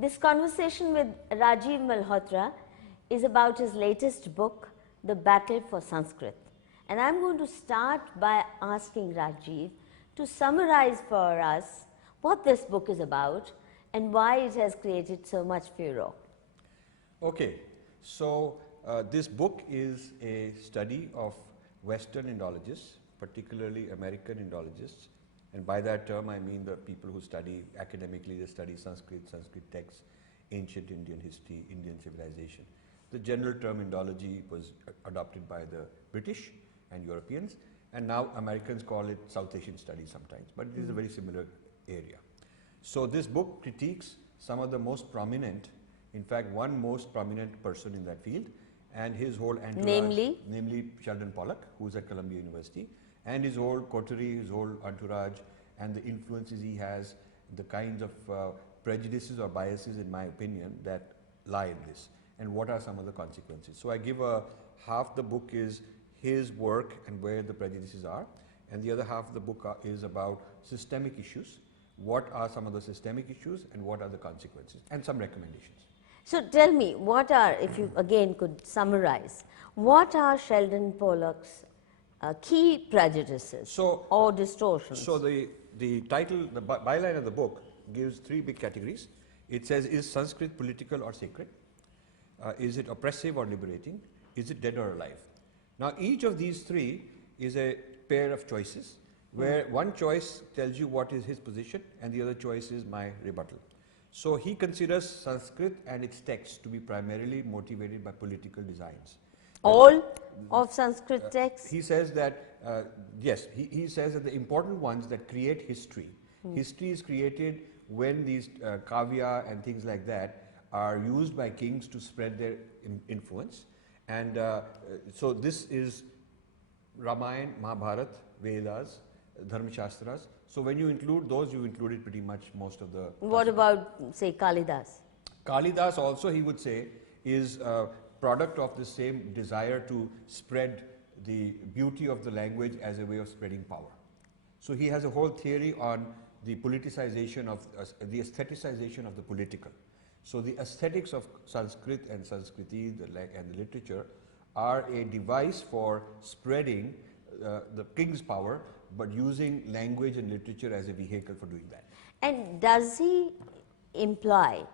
This conversation with Rajiv Malhotra is about his latest book, The Battle for Sanskrit. And I'm going to start by asking Rajiv to summarize for us what this book is about and why it has created so much furor. Okay, so this book is a study of Western Indologists, particularly American Indologists, and by that term I mean the people who study academically, they study Sanskrit, Sanskrit texts, ancient Indian history, Indian civilization. The general term Indology was adopted by the British and Europeans, and now Americans call it South Asian studies sometimes, but it is a very similar area. So this book critiques some of the most prominent, in fact one most prominent person in that field, and his whole entourage, namely Sheldon Pollock, who is at Columbia University, and his whole coterie, his whole entourage, and the influences he has, the kinds of prejudices or biases, in my opinion, that lie in this, and what are some of the consequences. So I give half the book is his work and where the prejudices are, and the other half of the book is about systemic issues. What are some of the systemic issues and what are the consequences, and some recommendations. So tell me, what are, if you again could summarize, what are Sheldon Pollock's key prejudices or distortions? So the title, the byline of the book gives three big categories. It says, is Sanskrit political or sacred? Is it oppressive or liberating? Is it dead or alive? Now each of these three is a pair of choices, where one choice tells you what is his position and the other choice is my rebuttal. So he considers Sanskrit and its texts to be primarily motivated by political designs. All of Sanskrit texts? He says that, yes, he says that the important ones that create history, history is created when these kavya and things like that are used by kings to spread their influence. And so this is Ramayana, Mahabharata, Vedas, Dharma Shastras. So when you include those, you included pretty much most of the... What about, say, Kalidas? Kalidas also, he would say, is a product of the same desire to spread the beauty of the language as a way of spreading power. So he has a whole theory on the politicization of, the aestheticization of the political. So the aesthetics of Sanskrit and Sanskriti and the literature are a device for spreading the king's power, but using language and literature as a vehicle for doing that. And does he imply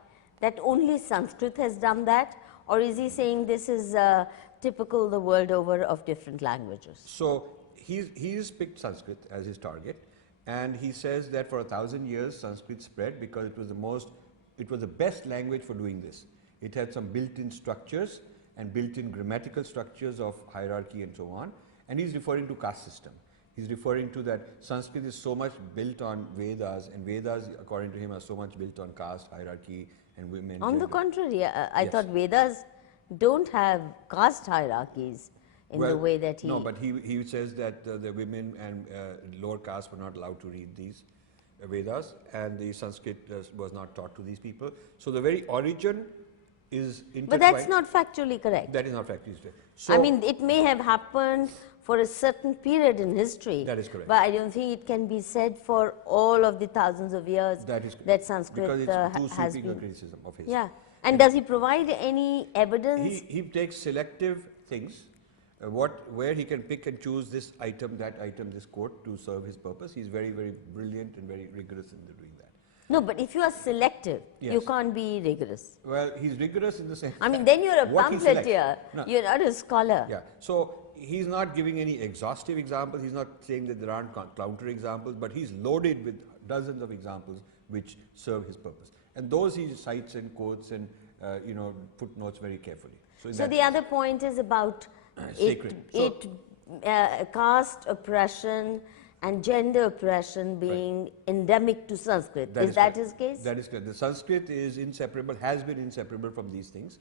that only Sanskrit has done that, or is he saying this is typical the world over of different languages? So he's picked Sanskrit as his target, and he says that for 1,000 years Sanskrit spread because it was the best language for doing this. It had some built-in structures and built-in grammatical structures of hierarchy and so on, and he's referring to caste system. He's referring to that Sanskrit is so much built on Vedas, and Vedas according to him are so much built on caste, hierarchy and women. On the contrary, I thought Vedas don't have caste hierarchies in the way that he... No, but he says that the women and lower caste were not allowed to read these Vedas, and the Sanskrit was not taught to these people. So the very origin is intertwined. But that's not factually correct. That is not factually correct. So I mean, it may have happened for a certain period in history. That is correct. But I don't think it can be said for all of the thousands of years that Sanskrit has been. A criticism of his. Yeah. And does he provide any evidence? He takes selective things, where he can pick and choose this item, that item, this quote to serve his purpose. He's very, very brilliant and very rigorous in doing that. No, but if you are selective, you can't be rigorous. Well, he's rigorous in the sense. I mean, then you're a pamphleteer. No. You're not a scholar. Yeah. So he's not giving any exhaustive examples. He's not saying that there aren't counter examples, but he's loaded with dozens of examples which serve his purpose. And those he cites and quotes and footnotes very carefully. So the other point is about caste oppression and gender oppression being endemic to Sanskrit. Is that his case? That is correct. The Sanskrit is inseparable, has been inseparable from these things.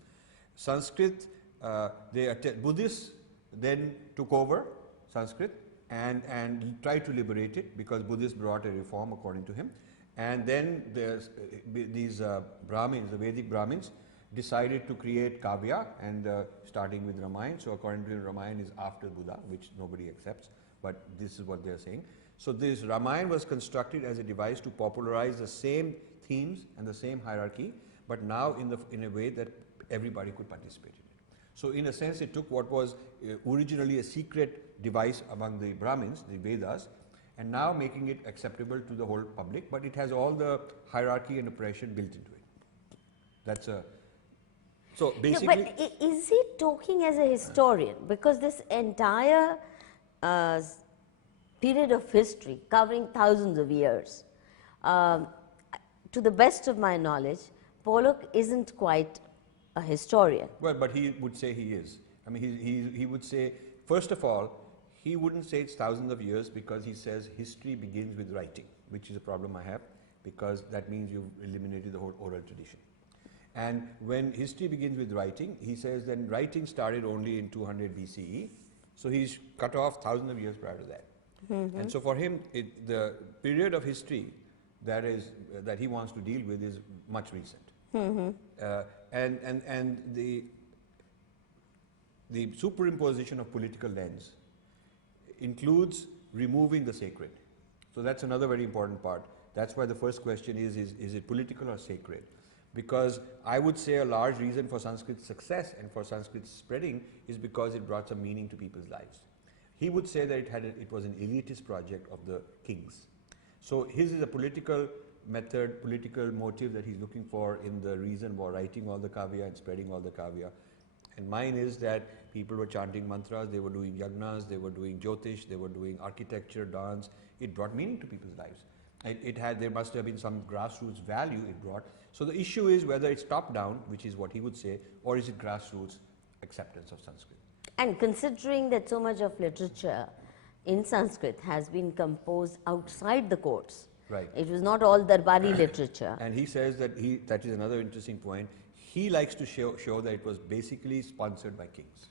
Sanskrit, Buddhists then took over Sanskrit and tried to liberate it because Buddhists brought a reform according to him. And then these Brahmins, the Vedic Brahmins, decided to create Kavya, and starting with Ramayana. So according to him, Ramayana is after Buddha, which nobody accepts, but this is what they are saying. So this Ramayana was constructed as a device to popularize the same themes and the same hierarchy, but now in a way that everybody could participate in it. So in a sense, it took what was originally a secret device among the Brahmins, the Vedas, and now making it acceptable to the whole public, but it has all the hierarchy and oppression built into it. That's a, so basically. No, but is he talking as a historian? Because this entire period of history covering thousands of years, to the best of my knowledge, Pollock isn't quite a historian. Well, but he would say he is. I mean, he would say, first of all, he wouldn't say it's thousands of years because he says history begins with writing, which is a problem I have, because that means you've eliminated the whole oral tradition. And when history begins with writing, he says then writing started only in 200 BCE, so he's cut off thousands of years prior to that. And so for him, the period of history that he wants to deal with is much recent. And the superimposition of political lens includes removing the sacred. So that's another very important part. That's why the first question is it political or sacred? Because I would say a large reason for Sanskrit's success and for Sanskrit's spreading is because it brought some meaning to people's lives. He would say that it was an elitist project of the kings. So his is a political method, political motive that he's looking for in the reason for writing all the kavya and spreading all the kavya. And mine is that people were chanting mantras, they were doing yagnas, they were doing jyotish, they were doing architecture, dance. It brought meaning to people's lives. There must have been some grassroots value it brought. So the issue is whether it's top down, which is what he would say, or is it grassroots acceptance of Sanskrit. And considering that so much of literature in Sanskrit has been composed outside the courts, right? It was not all Darbari literature. And he says that that is another interesting point. He likes to show that it was basically sponsored by kings.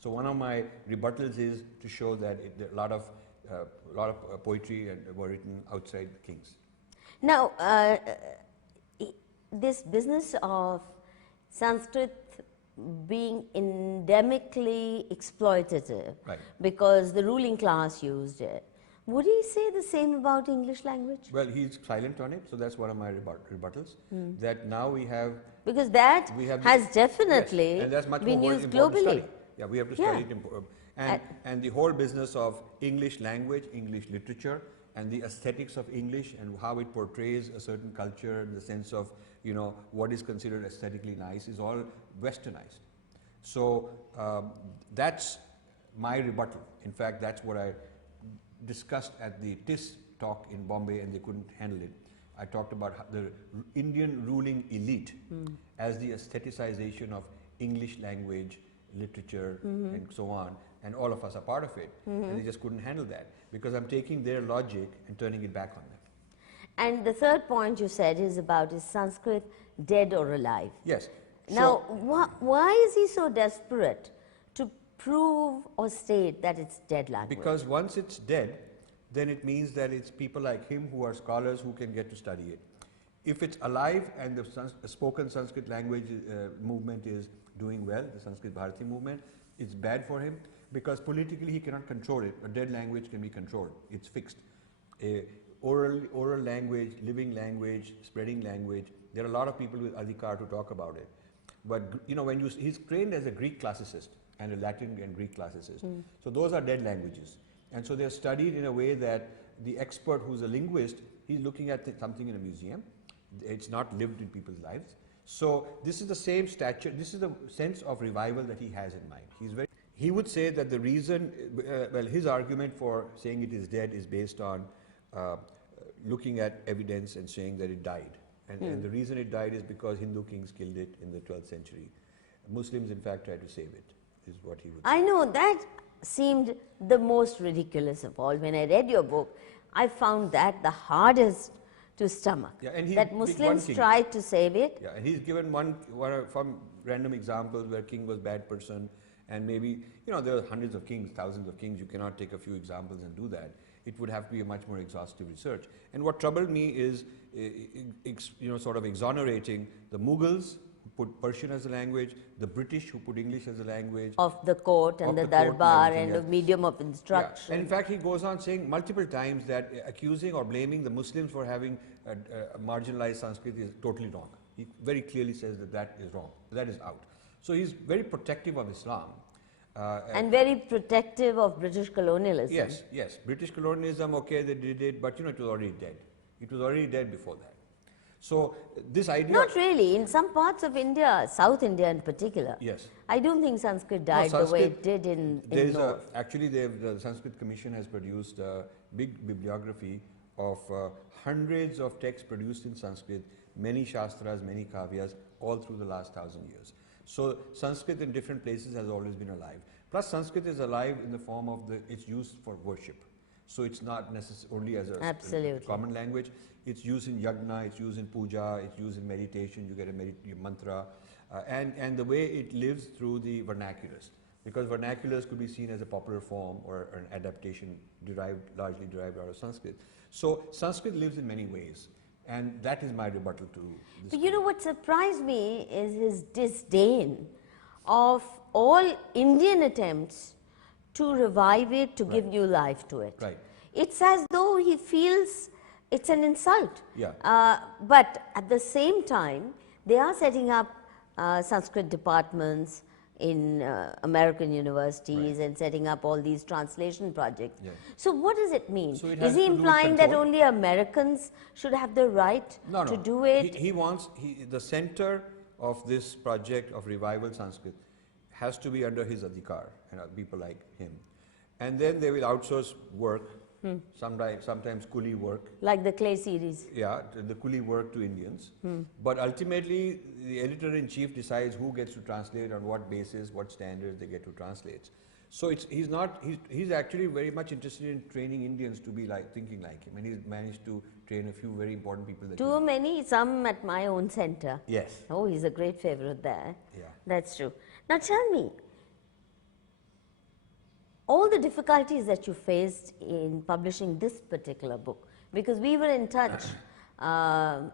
So one of my rebuttals is to show that a lot of poetry were written outside the kings. Now, this business of Sanskrit being endemically exploitative, right, because the ruling class used it, would he say the same about English language? Well, he's silent on it, so that's one of my rebuttals. That now we have, because that has definitely, yes, and that's much been more used globally. globally. Yeah, we have to study it. And the whole business of English language, English literature, and the aesthetics of English and how it portrays a certain culture in the sense of, what is considered aesthetically nice is all westernized. So that's my rebuttal. In fact, that's what I discussed at the TIS talk in Bombay, and they couldn't handle it. I talked about the Indian ruling elite as the aestheticization of English language, literature, and so on, and all of us are part of it, and they just couldn't handle that, because I'm taking their logic and turning it back on them. And the third point you said is about, is Sanskrit dead or alive? Yes. Now, why is he so desperate to prove or state that it's dead language? Because once it's dead, then it means that it's people like him who are scholars who can get to study it. If it's alive and the spoken Sanskrit language movement is doing well, the Sanskrit Bharati movement, it's bad for him because politically he cannot control it. A dead language can be controlled. It's fixed. Oral language, living language, spreading language, there are a lot of people with adhikar to talk about it. But when he's trained as a Greek classicist and a Latin and Greek classicist. So those are dead languages. And so they're studied in a way that the expert who's a linguist, he's looking at something in a museum. It's not lived in people's lives. So this is the same stature, this is the sense of revival that he has in mind. He would say that the reason, his argument for saying it is dead is based on looking at evidence and saying that it died. And the reason it died is because Hindu kings killed it in the 12th century. Muslims, in fact, tried to save it, is what he would say. I know, that seemed the most ridiculous of all. When I read your book, I found that the hardest to stomach. Yeah, and that Muslims tried to save it. Yeah, and he's given some random examples where king was bad person, and maybe, there are hundreds of kings, thousands of kings, you cannot take a few examples and do that. It would have to be a much more exhaustive research. And what troubled me is, sort of exonerating the Mughals who put Persian as a language, the British who put English as a language. Of the court and the darbar and the medium of instruction. Yeah. And in fact, he goes on saying multiple times that accusing or blaming the Muslims for having marginalized Sanskrit is totally wrong. He very clearly says that that is wrong, that is out. So he's very protective of Islam. And very protective of British colonialism. Yes, yes. British colonialism, okay, they did it, but you know, it was already dead. It was already dead before that. So this idea... Not really. In some parts of India, South India in particular, yes. I don't think Sanskrit died the way it did in North. Actually, the Sanskrit Commission has produced a big bibliography of hundreds of texts produced in Sanskrit, many Shastras, many Kavyas, all through the last 1,000 years. So Sanskrit in different places has always been alive. Plus Sanskrit is alive in the form of it's used for worship. So it's not necessarily only as a common language. It's used in yagna, it's used in puja, it's used in meditation, you get a mantra. And the way it lives through the vernaculars. Because vernaculars could be seen as a popular form or an adaptation largely derived out of Sanskrit. So Sanskrit lives in many ways. And that is my rebuttal to this. But you know what surprised me is his disdain of all Indian attempts to revive it, to give new life to it. Right. It's as though he feels it's an insult. Yeah. But at the same time, they are setting up Sanskrit departments in American universities and setting up all these translation projects. Yeah. So what does it mean? So is he implying that only Americans should have the right to do it? He wants, the center of this project of revival Sanskrit has to be under his adhikar, and people like him. And then they will outsource work, sometimes coolie work. Like the Clay series. Yeah, the coolie work to Indians. But ultimately, the editor-in-chief decides who gets to translate, on what basis, what standards they get to translate. So he's actually very much interested in training Indians to be thinking like him. And he's managed to train a few very important people. Too many, some at my own center. Yes. Oh, he's a great favorite there. Yeah. That's true. Now tell me, all the difficulties that you faced in publishing this particular book, because we were in touch on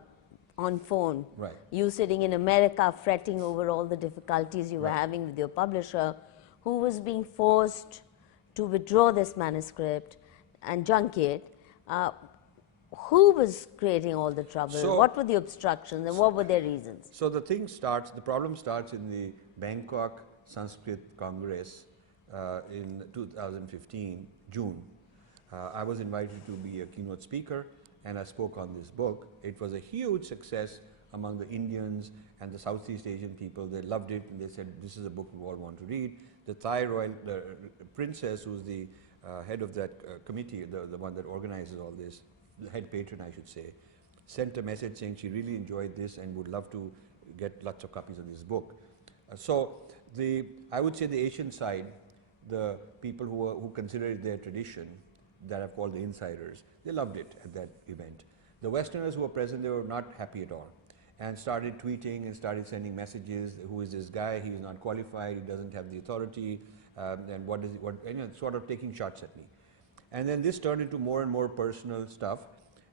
phone, right. You sitting in America fretting over all the difficulties you were having with your publisher, who was being forced to withdraw this manuscript and junk it. Who was creating all the trouble? So, what were the obstructions and what were their reasons? So the problem starts in the Bangkok Sanskrit Congress in 2015, June. I was invited to be a keynote speaker and I spoke on this book. It was a huge success among the Indians and the Southeast Asian people. They loved it and they said, this is a book we all want to read. The Thai royal princess, who's the head of that committee, the one that organizes all this, the head patron I should say, sent a message saying she really enjoyed this and would love to get lots of copies of this book. So I would say the Asian side, the people who consider it their tradition, that I've called the insiders, they loved it at that event. The Westerners who were present, they were not happy at all and started tweeting and started sending messages. Who is this guy? He is not qualified. He doesn't have the authority. And sort of taking shots at me. And then this turned into more and more personal stuff.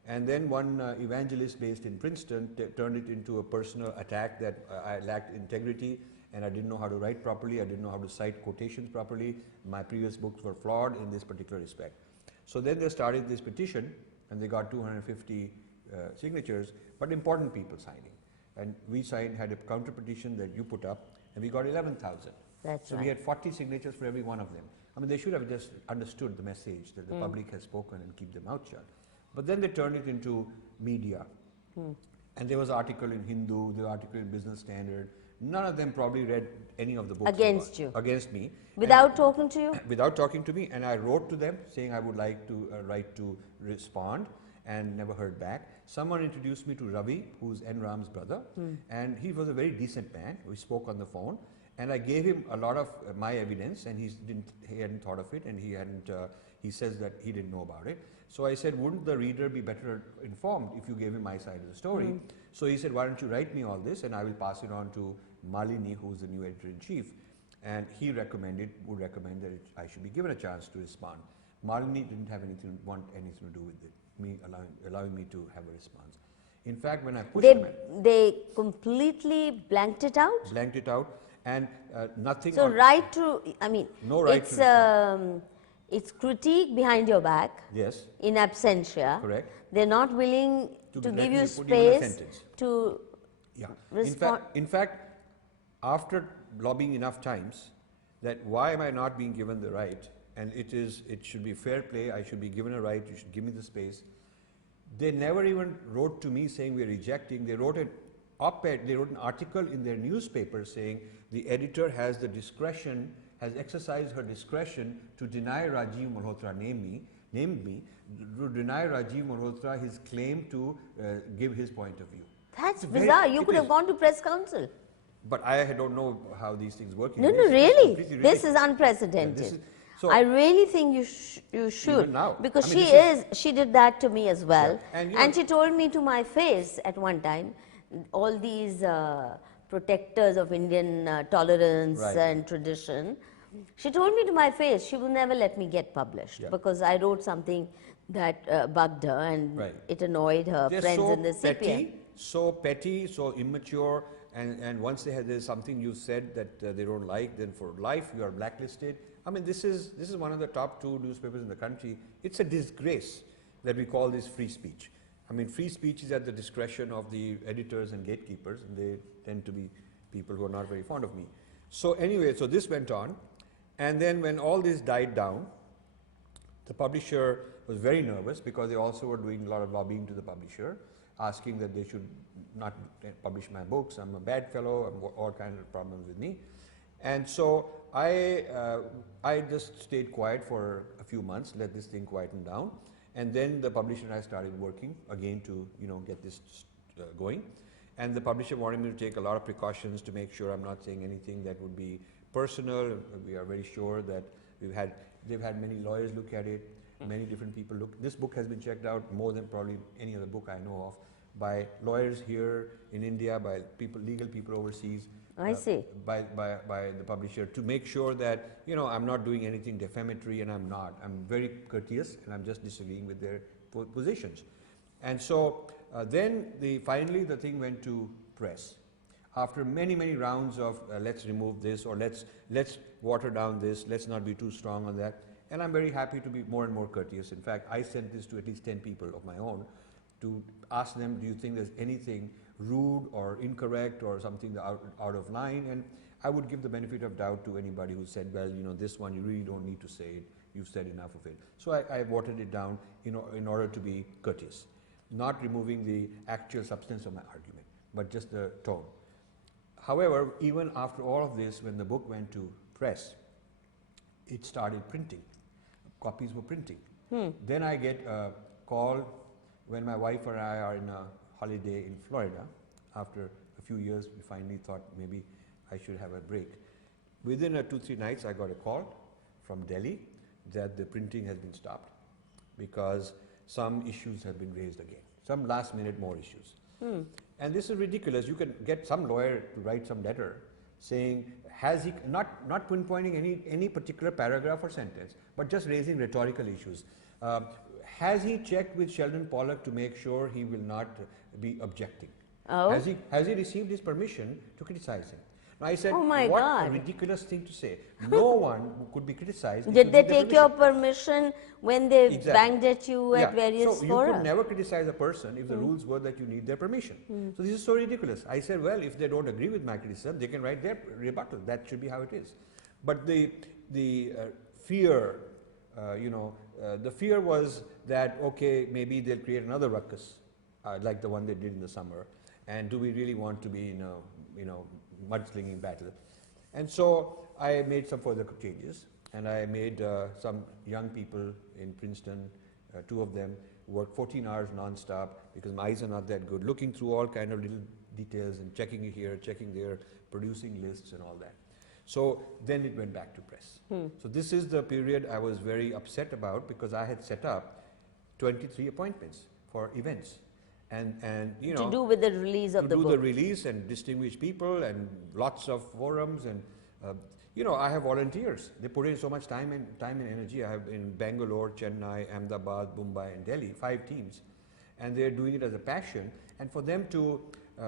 And then one evangelist based in Princeton turned it into a personal attack that I lacked integrity and I didn't know how to write properly. I didn't know how to cite quotations properly. My previous books were flawed in this particular respect. So then they started this petition and they got 250 signatures, but important people signing. And we had a counter petition that you put up and we got 11,000. That's so right. We had 40 signatures for every one of them. I mean, they should have just understood the message that the public has spoken and keep their mouth shut. But then they turned it into media. And there was an article in Hindu, there was an article in Business Standard. None of them probably read any of the books. Against you. Against me. Without talking to you? Without talking to me. And I wrote to them saying I would like to write to respond and never heard back. Someone introduced me to Ravi, who's N. Ram's brother. And he was a very decent man. We spoke on the phone. And I gave him a lot of my evidence and he hadn't thought of it and he says that he didn't know about it. So I said, wouldn't the reader be better informed if you gave him my side of the story? So he said, why don't you write me all this and I will pass it on to Malini, who's the new editor-in-chief. And he would recommend that I should be given a chance to respond. Malini didn't want anything to do with it, allowing me to have a response. In fact, when I pushed him... They completely blanked it out? Blanked it out. And nothing. So right to, I mean, no right to it's critique behind your back. Yes. In absentia. Correct. They're not willing to give you space to Yeah. respond? In fact, after lobbying enough times, that why am I not being given the right? And it should be fair play. I should be given a right. You should give me the space. They never even wrote to me saying we're rejecting. They wrote an op-ed. They wrote an article in their newspaper saying the editor has the discretion, has exercised her discretion to deny Rajiv Malhotra named me, to deny Rajiv Malhotra his claim to give his point of view. That's bizarre. You could have gone to press council. But I don't know how these things work. No, no, really. This is unprecedented. Yeah, so I really think you should. Even now. Because I mean, she did that to me as well. Yeah. And she told me to my face at one time, all these protectors of Indian tolerance and tradition, she told me to my face she will never let me get published because I wrote something that bugged her and it annoyed her They're friends so in the CPM. So petty, so immature, and once there's something you said that they don't like, then for life you are blacklisted. I mean, this is one of the top 2 newspapers in the country. It's a disgrace that we call this free speech. I mean, free speech is at the discretion of the editors and gatekeepers, and they tend to be people who are not very fond of me. So anyway, so this went on, and then when all this died down, the publisher was very nervous because they also were doing a lot of lobbying to the publisher, asking that they should not publish my books. I'm a bad fellow, all kinds of problems with me. And so I just stayed quiet for a few months, let this thing quieten down, and then the publisher and I started working again to get this going. And the publisher wanted me to take a lot of precautions to make sure I'm not saying anything that would be personal. We are very sure that they've had many lawyers look at it, many different people look. This book has been checked out more than probably any other book I know of by lawyers here in India, by legal people overseas. I see. By the publisher to make sure that I'm not doing anything defamatory, and I'm not. I'm very courteous, and I'm just disagreeing with their positions. And so then finally the thing went to press. After many rounds of let's remove this, or let's water down this, let's not be too strong on that. And I'm very happy to be more and more courteous. In fact, I sent this to at least 10 people of my own to ask them, do you think there's anything rude or incorrect or something out of line? And I would give the benefit of doubt to anybody who said, well, this one you really don't need to say it, you've said enough of it. So I watered it down in order to be courteous, not removing the actual substance of my argument, but just the tone. However, even after all of this, when the book went to press, it started printing. Copies were printing. Then I get a call when my wife and I are in a holiday in Florida. After a few years, we finally thought maybe I should have a break. Within 2-3 nights, I got a call from Delhi that the printing has been stopped because some issues have been raised again, some last minute more issues. And this is ridiculous. You can get some lawyer to write some letter saying, has he, not pinpointing any particular paragraph or sentence, but just raising rhetorical issues. Has he checked with Sheldon Pollock to make sure he will not be objecting? Oh. Has he received his permission to criticize him? Now I said, Oh my what God. a ridiculous thing to say. No one could be criticized. Did they take your permission when they banged at you at various so fora? you could never criticize a person if the rules were that you need their permission. So this is so ridiculous. I said, well, if they don't agree with my criticism, they can write their rebuttal. That should be how it is. But the fear, the fear was that, okay, maybe they'll create another ruckus like the one they did in the summer. And do we really want to be in a mudslinging battle? And so I made some further changes, and I made some young people in Princeton, 2 of them, work 14 hours non-stop because my eyes are not that good, looking through all kind of little details and checking it here, checking there, producing lists and all that. So then it went back to press. So this is the period I was very upset about because I had set up 23 appointments for events. And to do with the release of the book. To do the release and distinguish people and lots of forums and I have volunteers. They put in so much time and energy. I have in Bangalore, Chennai, Ahmedabad, Mumbai and Delhi, 5 teams. And they're doing it as a passion. And for them to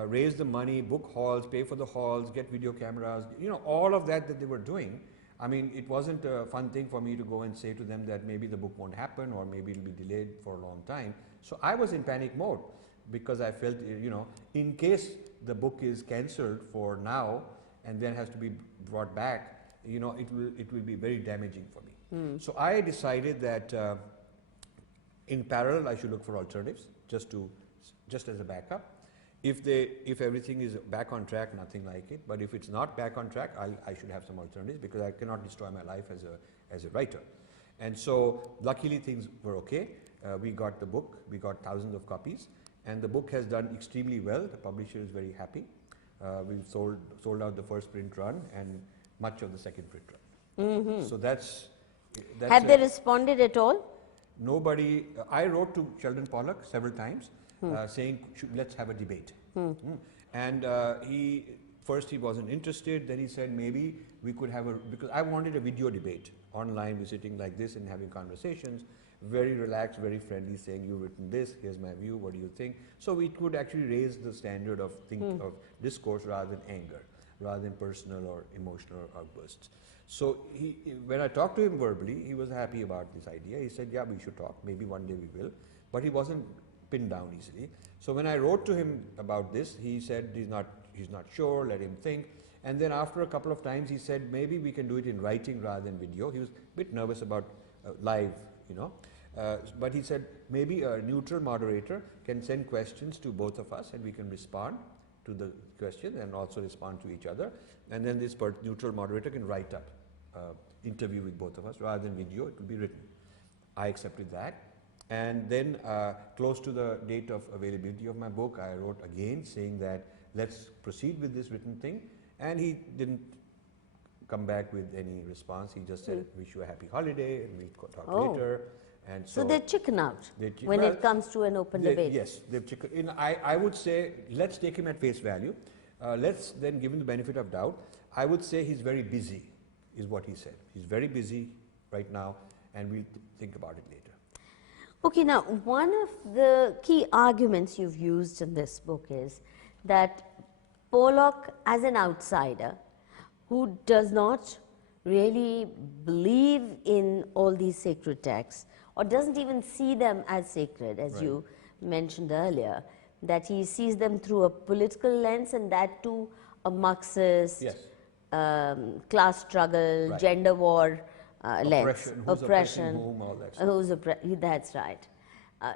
raise the money, book halls, pay for the halls, get video cameras, all of that they were doing. I mean, it wasn't a fun thing for me to go and say to them that maybe the book won't happen or maybe it'll be delayed for a long time. So I was in panic mode. because I felt, you know, in case the book is cancelled for now and then has to be brought back, you know, it will be very damaging for me. So I decided that in parallel I should look for alternatives just as a backup. If everything is back on track, nothing like it. But if it's not back on track, I should have some alternatives, because I cannot destroy my life as a writer. And so luckily things were okay. We got the book, we got thousands of copies, and the book has done extremely well. The publisher is very happy. We've sold out the first print run and much of the second print run. So that's Have they responded at all? Nobody. I wrote to Sheldon Pollock several times saying, let's have a debate. And he wasn't interested. Then he said, maybe we could have because I wanted a video debate online. We're sitting like this and having conversations, very relaxed, very friendly, saying, you've written this, here's my view, what do you think? So we could actually raise the standard of of discourse rather than anger, rather than personal or emotional outbursts. So when I talked to him verbally, he was happy about this idea. He said, yeah, we should talk, maybe one day we will. But he wasn't pinned down easily. So when I wrote to him about this, he said he's not sure, let him think. And then after a couple of times, he said, maybe we can do it in writing rather than video. He was a bit nervous about live, you know. But he said, maybe a neutral moderator can send questions to both of us and we can respond to the questions and also respond to each other. And then this neutral moderator can write up interview with both of us. Rather than video, it will be written. I accepted that. And then close to the date of availability of my book, I wrote again saying that let's proceed with this written thing. And he didn't come back with any response. He just said, wish you a happy holiday, and we'll talk later. And so they chicken out when it comes to an open debate. Yes, they've chicken. I would say, let's take him at face value. Let's then give him the benefit of doubt. I would say he's very busy, is what he said. He's very busy right now, and we'll think about it later. Okay, now one of the key arguments you've used in this book is that Pollock, as an outsider who does not really believe in all these sacred texts, or doesn't even see them as sacred, as you mentioned earlier, that he sees them through a political lens, and that too a Marxist, class struggle, gender war lens. Oppression, whom, all that stuff. That's right.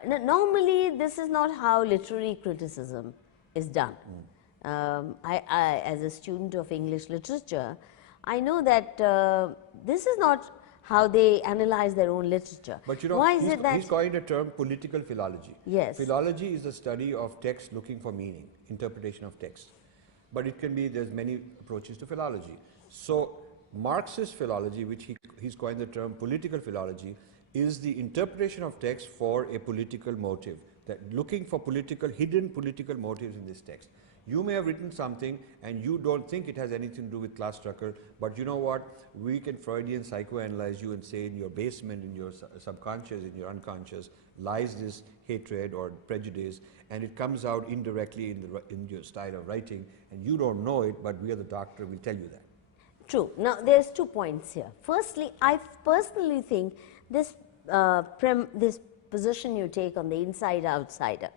Normally, this is not how literary criticism is done. I, as a student of English literature, I know that this is not how they analyze their own literature. But you know, why is it that he's coined a term, political philology. Yes. Philology is the study of text looking for meaning, interpretation of text. But it can be, there's many approaches to philology. So Marxist philology, which he's coined the term political philology, is the interpretation of text for a political motive, that looking for hidden political motives in this text. You may have written something and you don't think it has anything to do with class struggle, but you know what, we can Freudian psychoanalyze you and say in your basement, in your subconscious, in your unconscious, lies this hatred or prejudice, and it comes out indirectly in your style of writing, and you don't know it, but we are the doctor, will tell you that. True. Now, there's 2 points here. Firstly, I personally think this position you take on the insider-outsider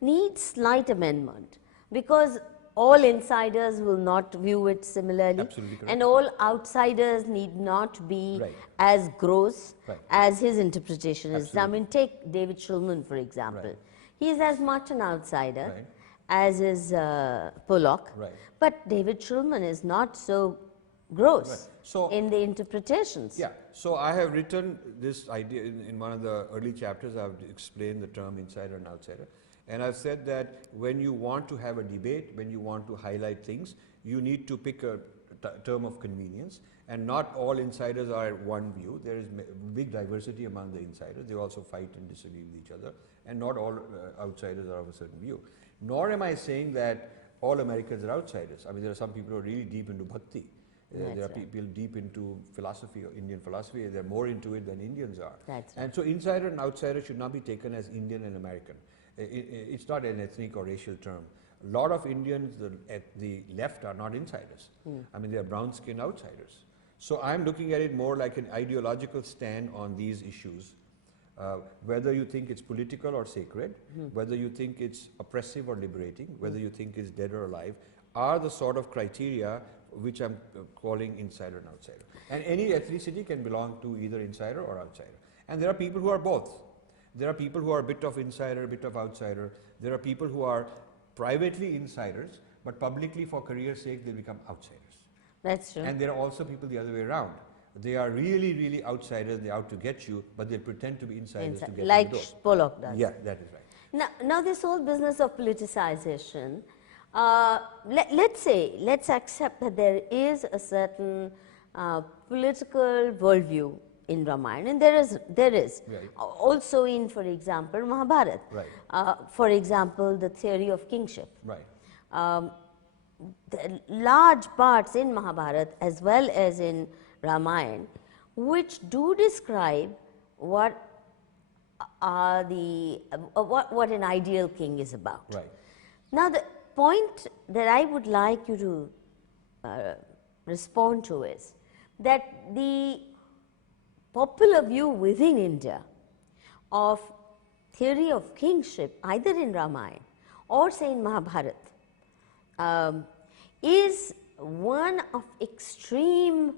needs slight amendment, because all insiders will not view it similarly. Absolutely correct. And all outsiders need not be as gross as his interpretation is. I mean, take David Shulman, for example. He is as much an outsider as is Pollock, but David Shulman is not so gross in the interpretations. Yeah, so I have written this idea in one of the early chapters. I've explained the term insider and outsider, and I've said that when you want to have a debate, when you want to highlight things, you need to pick a term of convenience, and not all insiders are one view. There is big diversity among the insiders. They also fight and disagree with each other, and not all outsiders are of a certain view. Nor am I saying that all Americans are outsiders. I mean, there are some people who are really deep into bhakti. There are people deep into philosophy, or Indian philosophy. They're more into it than Indians are. And so insider and outsider should not be taken as Indian and American. It's not an ethnic or racial term. A lot of Indians at the left are not insiders. I mean, they are brown-skinned outsiders. So I'm looking at it more like an ideological stand on these issues, whether you think it's political or sacred, whether you think it's oppressive or liberating, whether you think it's dead or alive, are the sort of criteria which I'm calling insider and outsider. And any ethnicity can belong to either insider or outsider. And there are people who are both. There are people who are a bit of insider, a bit of outsider. There are people who are privately insiders, but publicly for career's sake they become outsiders. That's true. And there are also people the other way around. They are really, really outsiders, they're out to get you, but they pretend to be insiders to get like in the door. Pollock does. Yeah, that is right. Now this whole business of politicization, let's accept that there is a certain political worldview in Ramayana, and there is Right. also in, for example, Mahabharata. Right. For example, the theory of kingship. Right. The large parts in Mahabharata as well as in Ramayana, which do describe what are the what an ideal king is about. Right. Now, the point that I would like you to respond to is that the popular view within India of theory of kingship, either in Ramayana or say in Mahabharata, is one of extreme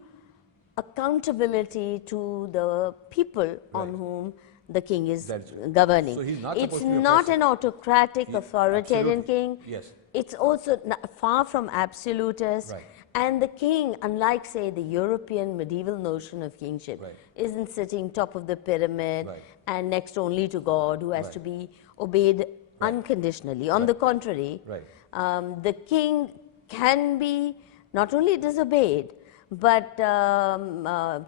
accountability to the people on whom the king is governing. So he's not it's not an autocratic, authoritarian king. Yes. It's also far from absolutist. Right. And the king, unlike, say, the European medieval notion of kingship, Right. isn't sitting top of the pyramid Right. and next only to God, who has to be obeyed unconditionally. On the contrary, Right. the king can be not only disobeyed, but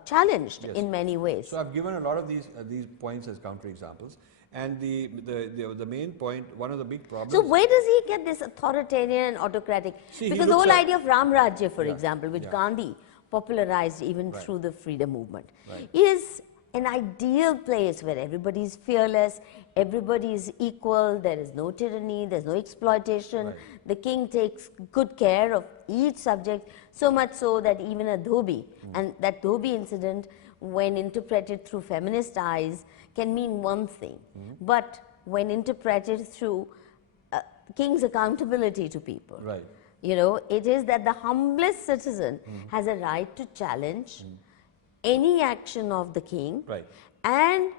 challenged in many ways. So I've given a lot of these points as counterexamples, and the main point, one of the big problems. So where does he get this authoritarian, autocratic? Because the whole idea of Ram Rajya, for example, which Gandhi popularized even through the freedom movement, is an ideal place where everybody is fearless, everybody is equal, there is no tyranny, there's no exploitation. The king takes good care of each subject, so much so that even a dhobi, and that dhobi incident, when interpreted through feminist eyes, can mean one thing, but when interpreted through king's accountability to people, you know, it is that the humblest citizen has a right to challenge any action of the king and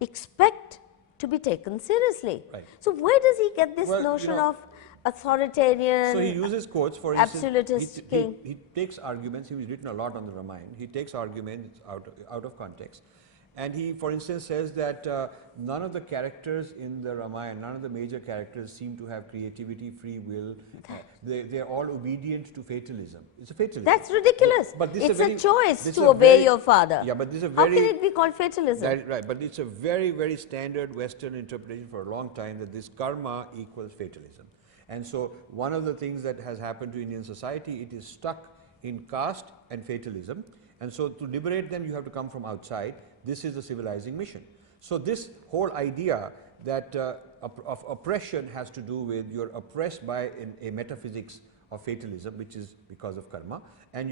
expect to be taken seriously. So where does he get this notion of authoritarian, so he uses quotes, for absolutist instance, king? he takes arguments, he's written a lot on the Ramayana, he takes arguments out of context. And he, for instance, says that none of the characters in the Ramayana, none of the major characters seem to have creativity, free will. They're all obedient to fatalism. It's a fatalism. That's ridiculous. But this it's is a choice to obey your father. Yeah, but this is a How very... can it be called fatalism? Right, but it's a very, very standard Western interpretation for a long time that this karma equals fatalism. And so one of the things that has happened to Indian society, it is stuck in caste and fatalism. And so to liberate them, you have to come from outside. This is a civilizing mission. So this whole idea that of oppression has to do with you're oppressed by a metaphysics of fatalism, which is because of karma, and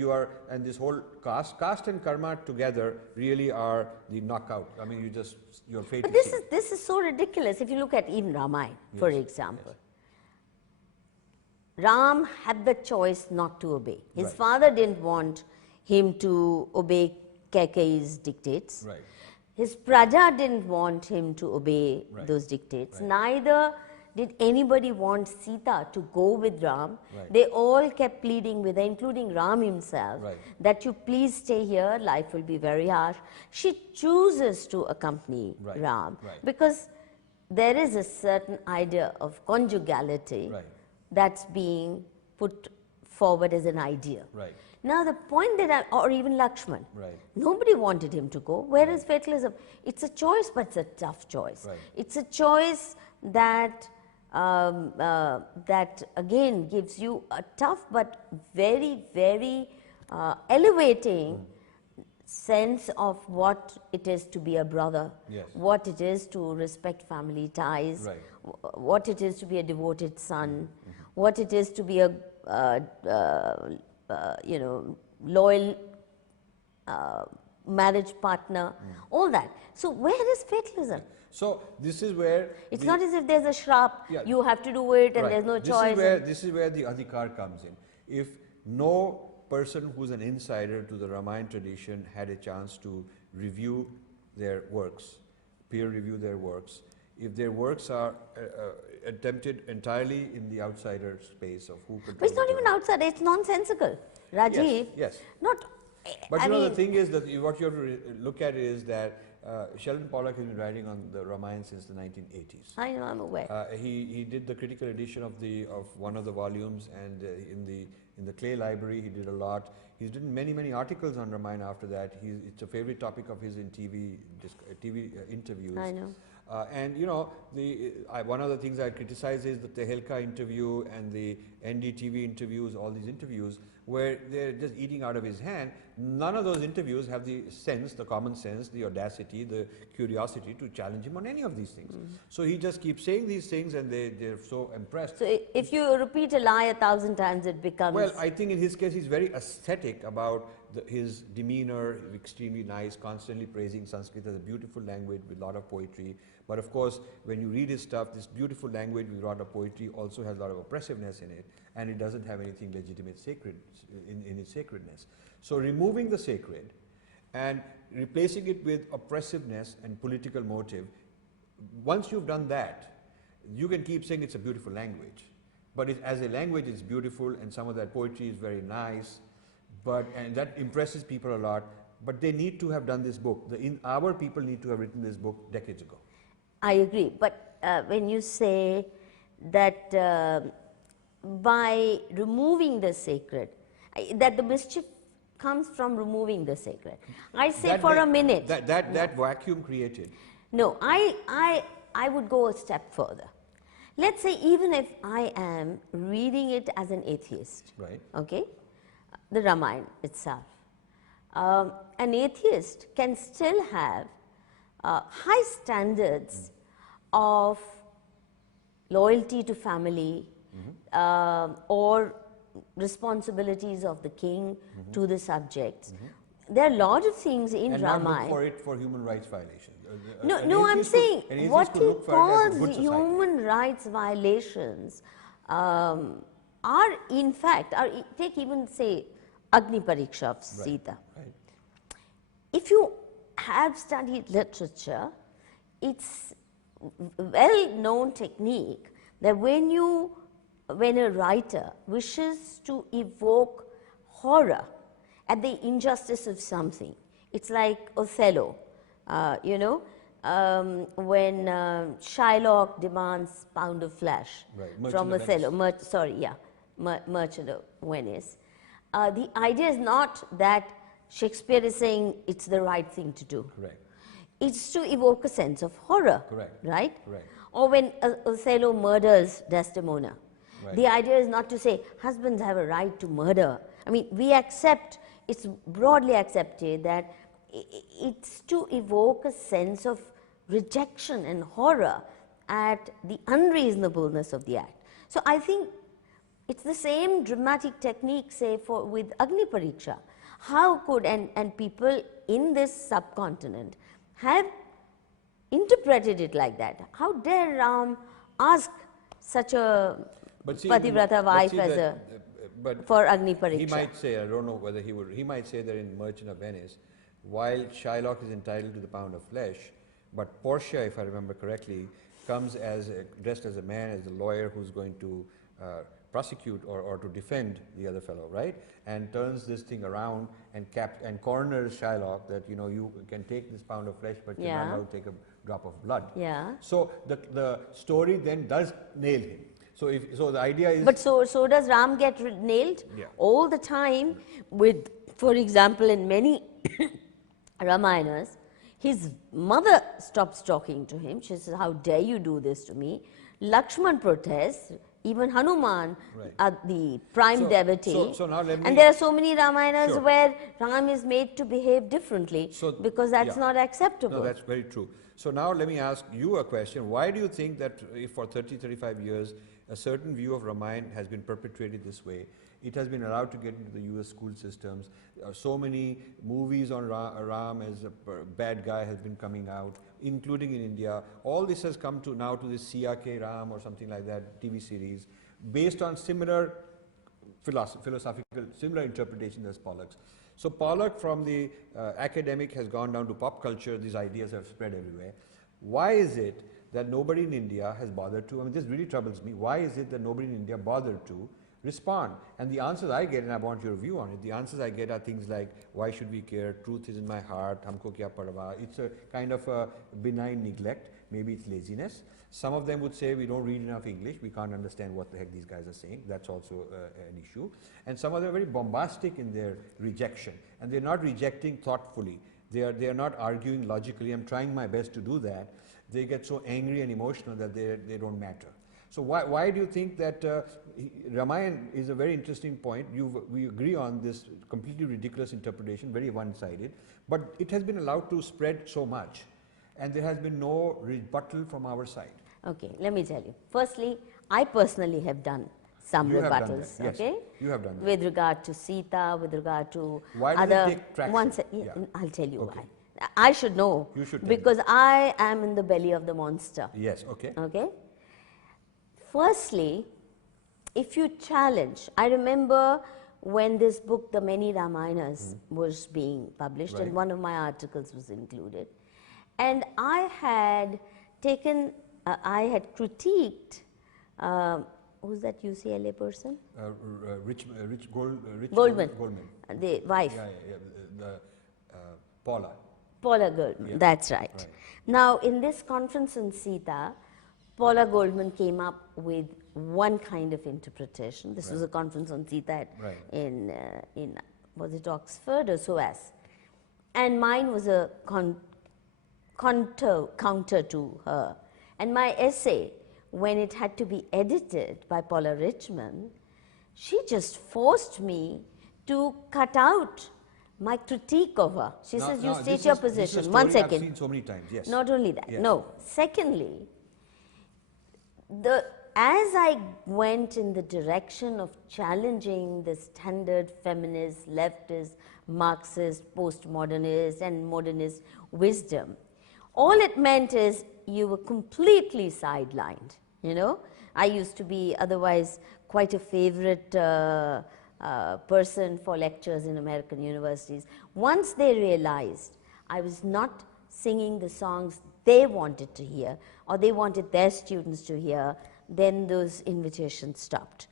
this whole caste and karma together really are the knockout. I mean, your fate. But this is so ridiculous. If you look at even Ramayana, for example, Ram had the choice not to obey. His father didn't want him to obey Kaikeyi's dictates. His praja didn't want him to obey those dictates. Neither did anybody want Sita to go with Ram. They all kept pleading with her, including Ram himself, that you please stay here, life will be very harsh. She chooses to accompany Ram because there is a certain idea of conjugality that's being put forward as an idea. Now the point that or even Lakshman, nobody wanted him to go. Where is fatalism? It's a choice, but it's a tough choice. It's a choice that that again gives you a tough but very, very elevating sense of what it is to be a brother, what it is to respect family ties, what it is to be a devoted son, what it is to be a you know, loyal marriage partner, all that. So where is fatalism? So this is where It's not as if there's a shrap, Yeah. you have to do it and Right. there's no This choice. is where this is where the adhikar comes in. If no person who's an insider to the Ramayana tradition had a chance to review their works, peer review their works, if their works are attempted entirely in the outsider space of who controls But it's not the even work. outside, it's nonsensical. Rajiv, Yes. not, But I you know, mean, the thing is that what you have to look at is that Sheldon Pollock has been writing on the Ramayana since the 1980s. I know, I'm aware. He did the critical edition of one of the volumes, and in the Clay Library he did a lot. He's written many articles on Ramayana after that. It's a favorite topic of his in TV interviews. I know. And you know, one of the things I criticize is that the Helka interview and the NDTV interviews, all these interviews, where they're just eating out of his hand. None of those interviews have the sense, the common sense, the audacity, the curiosity to challenge him on any of these things. So he just keeps saying these things, and they're so impressed. So if you repeat a lie 1,000 times, it becomes... Well, I think in his case, he's very aesthetic about his demeanor, extremely nice, constantly praising Sanskrit as a beautiful language with a lot of poetry. But of course, when you read his stuff, this beautiful language with a lot of poetry also has a lot of oppressiveness in it, and it doesn't have anything legitimate sacred in its sacredness. So removing the sacred and replacing it with oppressiveness and political motive, once you've done that, you can keep saying it's a beautiful language. But as a language, it's beautiful, and some of that poetry is very nice, and that impresses people a lot. But they need to have done this book. Our people need to have written this book decades ago. I agree, but when you say that by removing the sacred, that the mischief comes from removing the sacred. I say for a minute. That vacuum created. No, I would go a step further. Let's say even if I am reading it as an atheist, right? Okay, the Ramayana itself, an atheist can still have high standards of loyalty to family or responsibilities of the king to the subjects. There are a lot of things in Ramayana. Not look for it for human rights violations. No, I'm saying what he calls human rights violations are in fact, take even say Agni Pariksha of Sita. Right. If you have studied literature, it's well-known technique that when a writer wishes to evoke horror at the injustice of something, it's like Othello, when Shylock demands pound of flesh from Othello, Merchant of Venice. The idea is not that Shakespeare is saying it's the right thing to do. Correct. It's to evoke a sense of horror. Correct. Right? Correct. Or when Othello murders Desdemona. Right. The idea is not to say husbands have a right to murder. I mean, it's broadly accepted that it's to evoke a sense of rejection and horror at the unreasonableness of the act. So I think it's the same dramatic technique, say, with Agni Pariksha. How could, and people in this subcontinent have interpreted it like that? How dare Ram ask such a Pativrata wife for Agni Pariksha? He might say, I don't know whether he might say that in Merchant of Venice, while Shylock is entitled to the pound of flesh, but Portia, if I remember correctly, comes dressed as a man, as a lawyer who's going to prosecute or to defend the other fellow, right? And turns this thing around and corners Shylock that, you can take this pound of flesh, but you're not allowed to take a drop of blood. Yeah. So the story then does nail him. So the idea is... But so does Ram get nailed? Yeah. All the time with, for example, in many Ramayanas, his mother stops talking to him. She says, how dare you do this to me? Lakshman protests. Even Hanuman, the prime devotee. So now let me... And there are so many Ramayanas where Ram is made to behave differently because that's not acceptable. No, that's very true. So now let me ask you a question. Why do you think that if for 30, 35 years a certain view of Ramayana has been perpetuated this way, it has been allowed to get into the US school systems, so many movies on Ram as a bad guy has been coming out, including in India. All this has come to now to this Siya Ram or something like that TV series based on similar philosophical, similar interpretations as Pollock's. So Pollock from the academic has gone down to pop culture, these ideas have spread everywhere. Why is it that nobody in India has bothered to, I mean this really troubles me, why is it that nobody in India bothered to respond? And the answers I get, and I want your view on it, the answers I get are things like, why should we care, truth is in my heart, humko kya parwa. It's a kind of a benign neglect, maybe it's laziness. Some of them would say we don't read enough English, we can't understand what the heck these guys are saying, that's also an issue. And some of them are very bombastic in their rejection, and they're not rejecting thoughtfully, they are not arguing logically. I'm trying my best to do that. They get so angry and emotional that they don't matter. So why do you think that Ramayana is a very interesting point? We agree on this completely ridiculous interpretation, very one-sided, but it has been allowed to spread so much, and there has been no rebuttal from our side. Okay, let me tell you. Firstly, I personally have done some You have done rebuttals, that, yes. okay? You have done that. With regard to Sita, with regard to Why does other... it take traction? Yeah. I'll tell you Okay. why. I should know. You should tell because I am in the belly of the monster. Yes, okay. Okay? Firstly, if you challenge, I remember when this book, The Many Ramayanas, was being published, Right. and one of my articles was included. And I had taken, I had critiqued, who's that UCLA person? Rich Goldman, Goldman. the wife. Paula. Paula Goldman, Yeah. that's right. Right. Now, in this conference on Sita, Paula Goldman came up with one kind of interpretation. This was a conference on Sita at, Right. in was it Oxford or SOAS? And mine was a counter to her. And my essay, when it had to be edited by Paula Richmond, she just forced me to cut out my critique of her. She says, you state your position. 1 second. I've seen so many times, yes. Not only that, Yes. no. Secondly, as I went in the direction of challenging the standard feminist, leftist, Marxist, postmodernist and modernist wisdom, all it meant is you were completely sidelined, you know. I used to be otherwise quite a favorite person for lectures in American universities. Once they realized I was not singing the songs they wanted to hear or they wanted their students to hear, then those invitations stopped.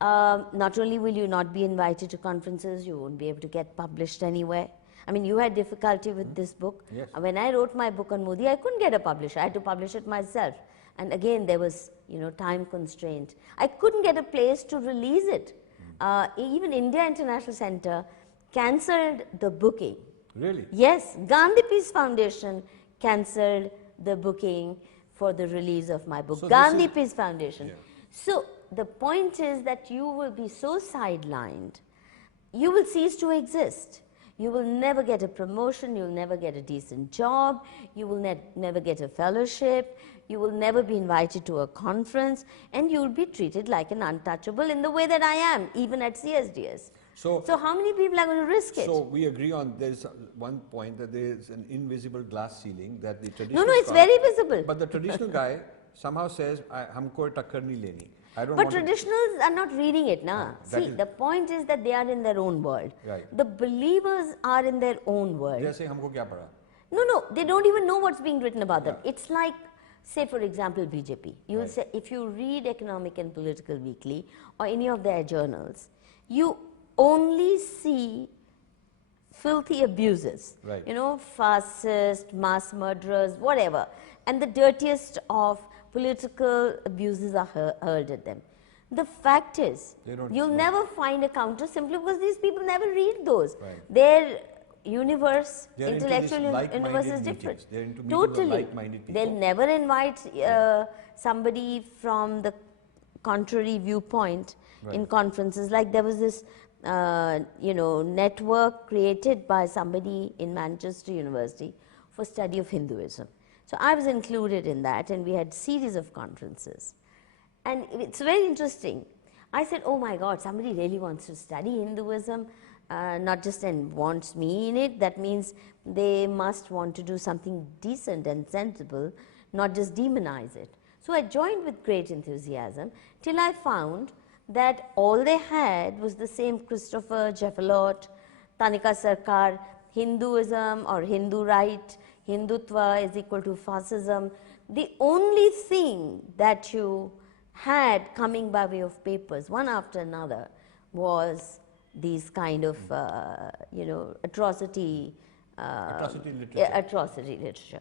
Not only will you not be invited to conferences, you won't be able to get published anywhere. I mean, you had difficulty with this book. Yes. When I wrote my book on Modi, I couldn't get a publisher. I had to publish it myself. And again, there was, you know, time constraint. I couldn't get a place to release it. Even India International Center cancelled the booking. Really? Yes, Gandhi Peace Foundation cancelled the booking for the release of my book. So Gandhi Peace Foundation. Yeah. So the point is that you will be so sidelined, you will cease to exist. You will never get a promotion, you'll never get a decent job, you will never get a fellowship, you will never be invited to a conference, and you will be treated like an untouchable in the way that I am, even at CSDS. So how many people are going to risk it? So we agree on, there's one point that there is an invisible glass ceiling that the traditional No, it's very visible. But the traditional guy somehow says, humko takkar nahi leni. I don't But want traditionals are not reading it now. that See, is- the point is that they are in their own world. Right. The believers are in their own world. They say, humko kya pada? No, they don't even know what's being written about them. Yeah. It's like, say for example, BJP. You will say, if you read Economic and Political Weekly or any of their journals, you only see filthy abuses. Right. You know, fascist, mass murderers, whatever. And the dirtiest of political abuses are hurled at them. The fact is, They don't you'll know. never find a counter simply because these people never read those. Right. Their universe, They're into intellectual this like-minded universe is meetings. different. They're into meetings of Totally. like-minded people. They'll never invite somebody from the contrary viewpoint in Right. conferences. Like there was this, you know, network created by somebody in Manchester University for study of Hinduism. So I was included in that, and we had series of conferences. And it's very interesting. I said, oh my God, somebody really wants to study Hinduism, not just and wants me in it. That means they must want to do something decent and sensible, not just demonize it. So I joined with great enthusiasm till I found that all they had was the same Christopher Jeffalot, Tanika Sarkar, Hinduism or Hindu right, Hindutva is equal to fascism. The only thing that you had coming by way of papers, one after another, was these kind of, atrocity literature.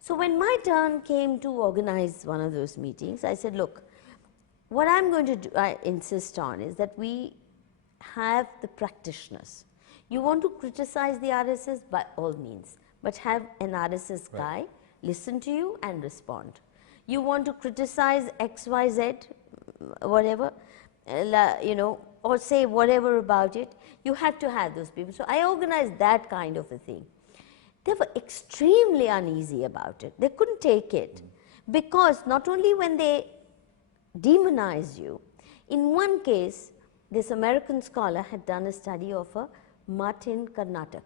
So when my turn came to organize one of those meetings, I said, look, what I'm going to do, I insist on is that we have the practitioners. You want to criticize the RSS, by all means, but have an RSS guy listen to you and respond. You want to criticize XYZ, whatever, or say whatever about it, you have to have those people. So I organized that kind of a thing. They were extremely uneasy about it. They couldn't take it because not only when they demonized you, in one case, this American scholar had done a study of a mutt in Karnataka.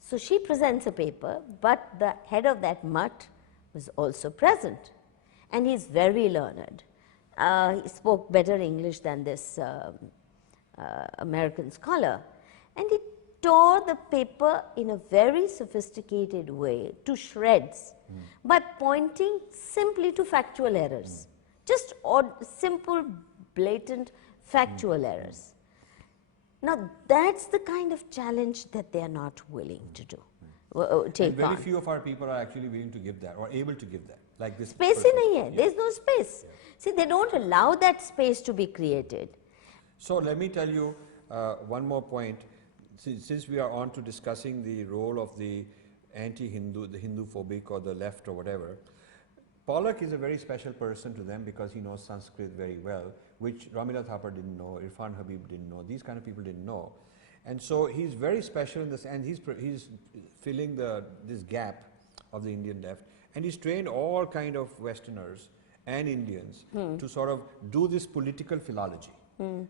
So she presents a paper, but the head of that mutt was also present, and he's very learned. He spoke better English than this American scholar, and he tore the paper in a very sophisticated way to shreds by pointing simply to factual errors, just simple, blatant factual errors. Now, that's the kind of challenge that they are not willing to do. Take very on. few of our people are actually willing to give that or able to give that. Like this Space person. in a year, there's no space. See, they don't allow that space to be created. So let me tell you one more point. Since we are on to discussing the role of the anti-Hindu, the Hindu-phobic or the left or whatever, Pollock is a very special person to them because he knows Sanskrit very well, which Ramila Thapar didn't know, Irfan Habib didn't know, these kind of people didn't know. And so he's very special in this, and he's filling this gap of the Indian left, and he's trained all kind of Westerners and Indians to sort of do this political philology.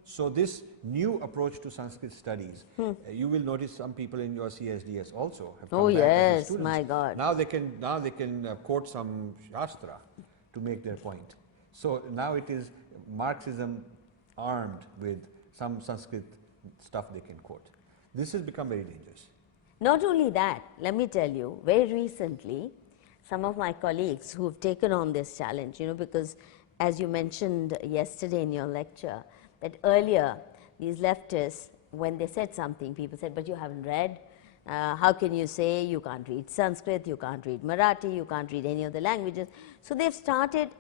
So this new approach to Sanskrit studies, you will notice some people in your CSDS also have come back as students. My God. Now they can quote some Shastra to make their point. So now it is Marxism armed with some Sanskrit stuff they can quote. This has become very dangerous. Not only that, let me tell you, very recently, some of my colleagues who have taken on this challenge, because as you mentioned yesterday in your lecture, that earlier these leftists, when they said something, people said, but you haven't read. How can you say you can't read Sanskrit, you can't read Marathi, you can't read any of the languages? So they've started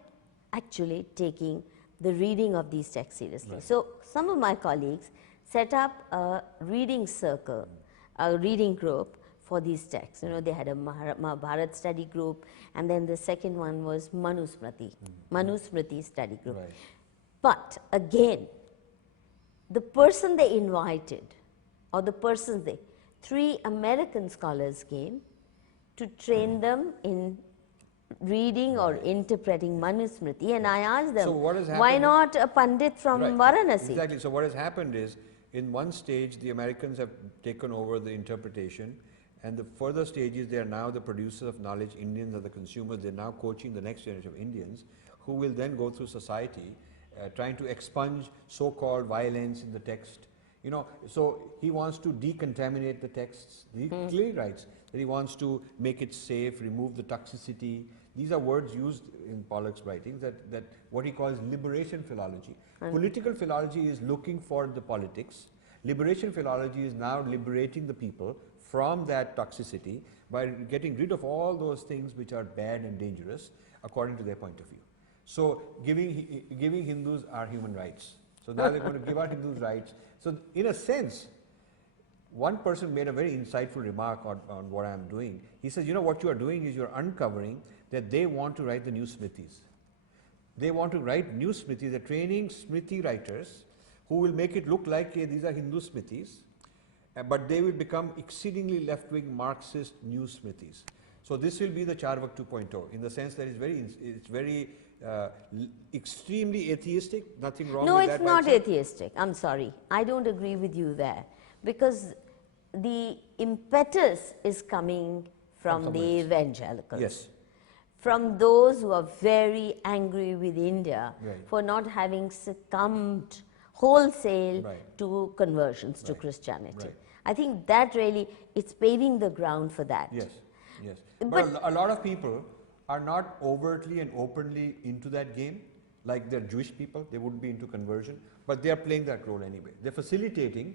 actually taking the reading of these texts seriously. Right. So some of my colleagues set up a reading circle, a reading group for these texts. They had a Mahabharat study group, and then the second one was Manu Smriti study group. Right. But again, the person they invited, or the persons three American scholars came to train them in reading or interpreting Manu Smriti, and I asked them, why not a Pandit from Varanasi? Exactly. So what has happened is, in one stage, the Americans have taken over the interpretation, and the further stages, they are now the producers of knowledge. Indians are the consumers. They're now coaching the next generation of Indians, who will then go through society trying to expunge so-called violence in the text. So he wants to decontaminate the texts. He clearly writes that he wants to make it safe, remove the toxicity. These are words used in Pollock's writings, that what he calls liberation philology. Political philology is looking for the politics. Liberation philology is now liberating the people from that toxicity by getting rid of all those things which are bad and dangerous according to their point of view. So giving Hindus our human rights. So now they're going to give our Hindus rights. So in a sense, one person made a very insightful remark on what I'm doing. He says, what you are doing is you're uncovering that they want to write the new Smritis. They want to write new Smritis. They're training Smriti writers who will make it look like these are Hindu Smritis, but they will become exceedingly left-wing Marxist new Smritis. So this will be the Charvak 2.0 in the sense that it's very extremely atheistic, nothing wrong No, with it's that. not atheistic. I'm sorry. I don't agree with you there, because the impetus is coming from the evangelicals. Yes. From those who are very angry with India Right. for not having succumbed wholesale Right. to conversions to Right. Christianity. Right. I think that really, it's paving the ground for that. Yes, yes. But But a lot of people are not overtly and openly into that game. Like they're Jewish people, they wouldn't be into conversion, but they are playing that role anyway. They're facilitating.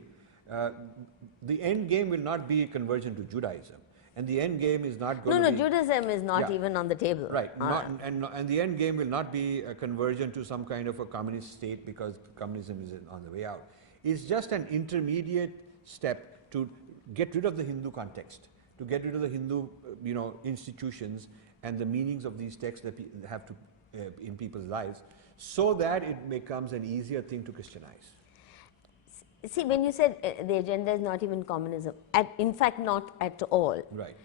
The end game will not be conversion to Judaism, and the end game is not going to be. No, Judaism is not even on the table. Right, and the end game will not be a conversion to some kind of a communist state, because communism is on the way out. It's just an intermediate step to get rid of the Hindu context, to get rid of the Hindu institutions and the meanings of these texts that have to in people's lives, so that it becomes an easier thing to Christianize. See, when you said the agenda is not even communism, in fact not at all. Right.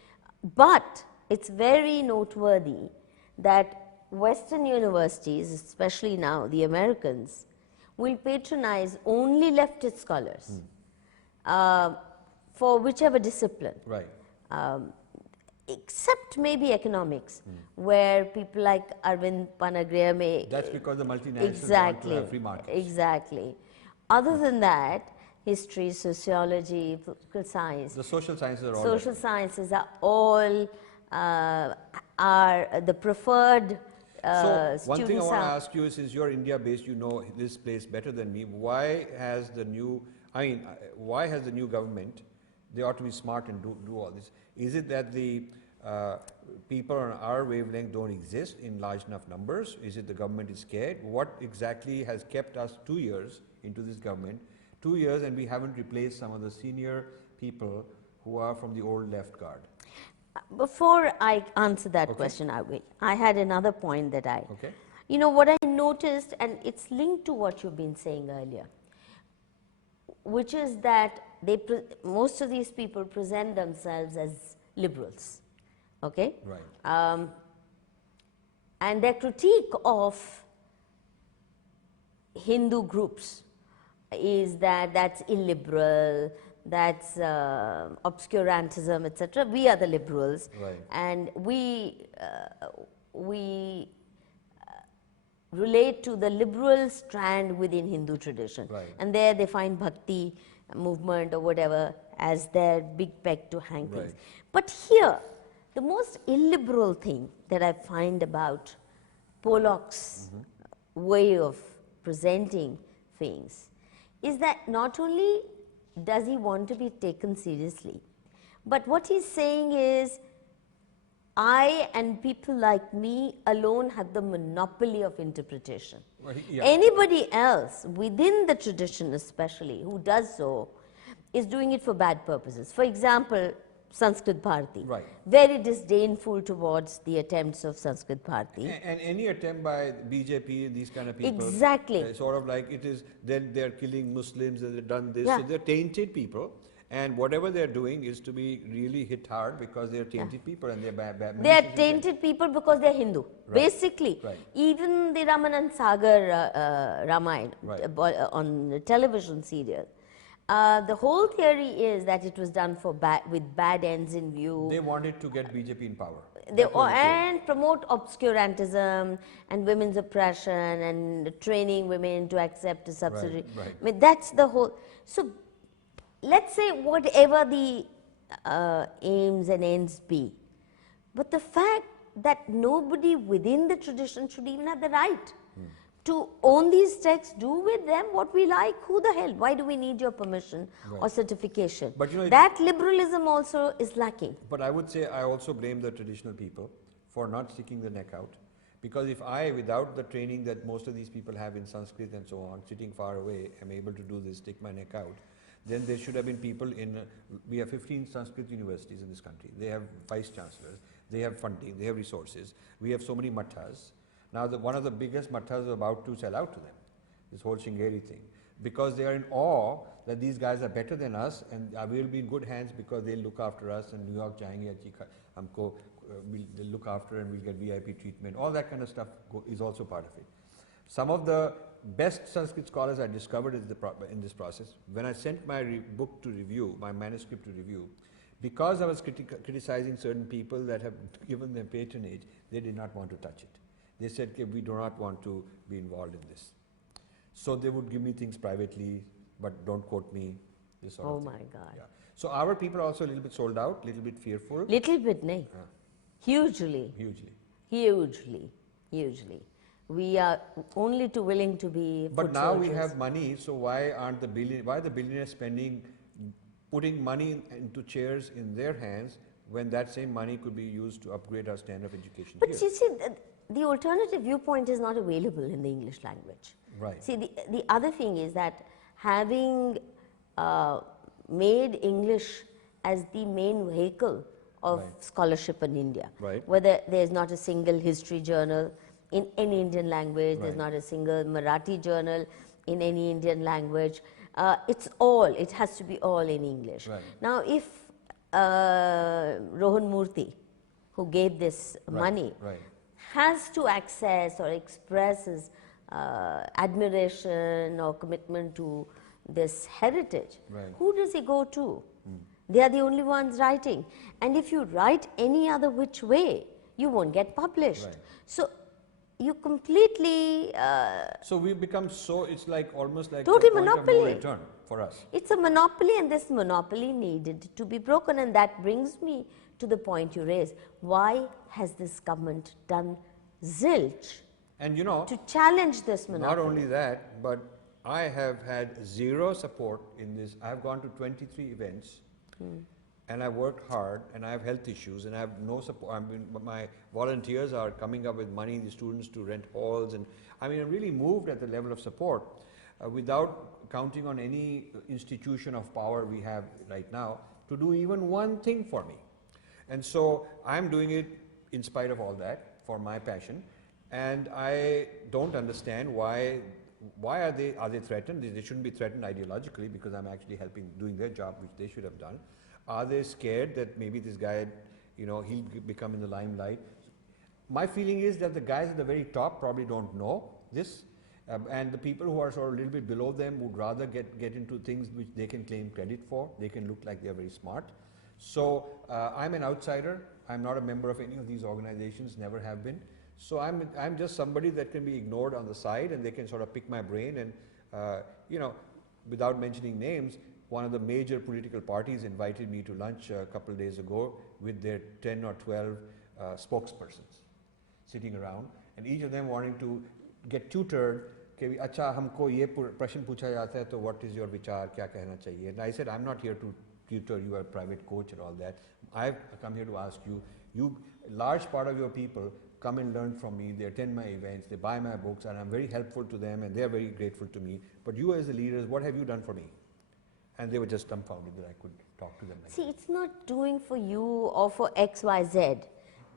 But it's very noteworthy that Western universities, especially now the Americans, will patronize only leftist scholars for whichever discipline. Right. Except maybe economics, where people like Arvind Panagraya may. That's because the multinationals exactly, want to have free markets. Exactly. Other than that, history, sociology, political science. The social sciences are all. Social sciences are all are the preferred. So one thing I students want to are. ask you is, since you're India based, you know this place better than me. Why has the new, why has the new government, they ought to be smart and do all this. Is it that the people on our wavelength don't exist in large enough numbers? Is it the government is scared? What exactly has kept us 2 years into this government, 2 years, and we haven't replaced some of the senior people who are from the old left guard? Before I answer that question, I had another point that Okay. you know, what I noticed, and it's linked to what you've been saying earlier, which is that most of these people present themselves as liberals, okay? Right. And their critique of Hindu groups is that that's illiberal, that's obscurantism, etc. We are the liberals, Right. and we relate to the liberal strand within Hindu tradition. Right. And there they find bhakti movement or whatever as their big peg to hang things. Right. But here, the most illiberal thing that I find about Pollock's way of presenting things is that not only does he want to be taken seriously, but what he's saying is, I and people like me alone have the monopoly of interpretation. Well, yeah. Anybody else, within the tradition especially, who does so, is doing it for bad purposes. For example, Sanskrit Bharati. Right. Very disdainful towards the attempts of Sanskrit Bharati. And any attempt by BJP, these kind of people, Exactly. Sort of like it is, then they're killing Muslims, they've done this, Yeah. so they're tainted people, and whatever they're doing is to be really hit hard, because they're tainted people and they're bad. They are tainted people because they're Hindu. Right. Basically, Right. even the Ramanand Sagar Ramayana Right. On the television serial, the whole theory is that it was done for with bad ends in view. They wanted to get BJP in power. They, That was the theory. and promote obscurantism and women's oppression and training women to accept a subsidy. right. I mean, that's the whole. So, let's say whatever the aims and ends be, but the fact that nobody within the tradition should even have the right to own these texts, do with them what we like, who the hell, why do we need your permission or certification? But you know, that liberalism also is lacking. But I would say I also blame the traditional people for not sticking the neck out, because if I, without the training that most of these people have in Sanskrit and so on, sitting far away, am able to do this, stick my neck out, then there should have been people in, we have 15 Sanskrit universities in this country, they have vice chancellors, they have funding, they have resources, we have so many mathas. Now one of the biggest mathas is about to sell out to them, this whole Shringeri thing, because they are in awe that these guys are better than us and we will be in good hands because they'll look after us, and New York jayenge, humko they'll look after and we'll get VIP treatment. All that kind of stuff is also part of it. Some of the best Sanskrit scholars I discovered in this process, when I sent my book to review, my manuscript to review, because I was criticizing certain people that have given them patronage, they did not want to touch it. They said, okay, we do not want to be involved in this. So they would give me things privately, but don't quote me, this sort of thing. Oh my God. Yeah. So our people are also a little bit sold out, little bit fearful. Little bit, nahi. Hugely. Hugely. Hugely. Hugely. We are only too willing to be. But now we have money, so why aren't the billionaires putting money into chairs in their hands when that same money could be used to upgrade our standard of education But here? you see, the alternative viewpoint is not available in the English language. Right. See, the other thing is that having made English as the main vehicle of scholarship in India, whether there is not a single history journal in any Indian language, there is not a single Marathi journal in any Indian language, it has to be all in English. Now, if Rohan Murthy, who gave this money, has to access or express his admiration or commitment to this heritage, who does he go to? They are the only ones writing. And if you write any other which way, you won't get published. So you completely. So we've become so, it's like almost like total a point monopoly. of no return for us. It's a monopoly, and this monopoly needed to be broken. And that brings me to the point you raised. Why has this government done zilch and you know, to challenge this monopoly? Not only that, but I have had zero support in this. I have gone to 23 events. And I've worked hard, and I have health issues, and I have no support. I mean, my volunteers are coming up with money, the students to rent halls, and I mean, I'm really moved at the level of support without counting on any institution of power we have right now to do even one thing for me. And so I'm doing it in spite of all that for my passion, and I don't understand why are they threatened? They shouldn't be threatened ideologically, because I'm actually helping doing their job, which they should have done. Are they scared that maybe this guy, you know, he'll become in the limelight? My feeling is that the guys at the very top probably don't know this, and the people who are sort of a little bit below them would rather get into things which they can claim credit for. They can look like they're very smart. So I'm an outsider. I'm not a member of any of these organizations, never have been. So I'm just somebody that can be ignored on the side, and they can sort of pick my brain. And you know, without mentioning names, one of the major political parties invited me to lunch a couple of days ago with their 10 or 12 spokespersons sitting around, and each of them wanting to get tutored. कि अच्छा हमको ये प्रश्न पूछा जाता है तो what is your विचार, क्या कहना चाहिए? And I said, I'm not here to tutor you, a private coach and all that. I've come here to ask you, large part of your people come and learn from me, they attend my events, they buy my books, and I'm very helpful to them, and they're very grateful to me. But you as the leaders, what have you done for me? And they were just dumbfounded that I could talk to them like See, it's not doing for you or for X, Y, Z.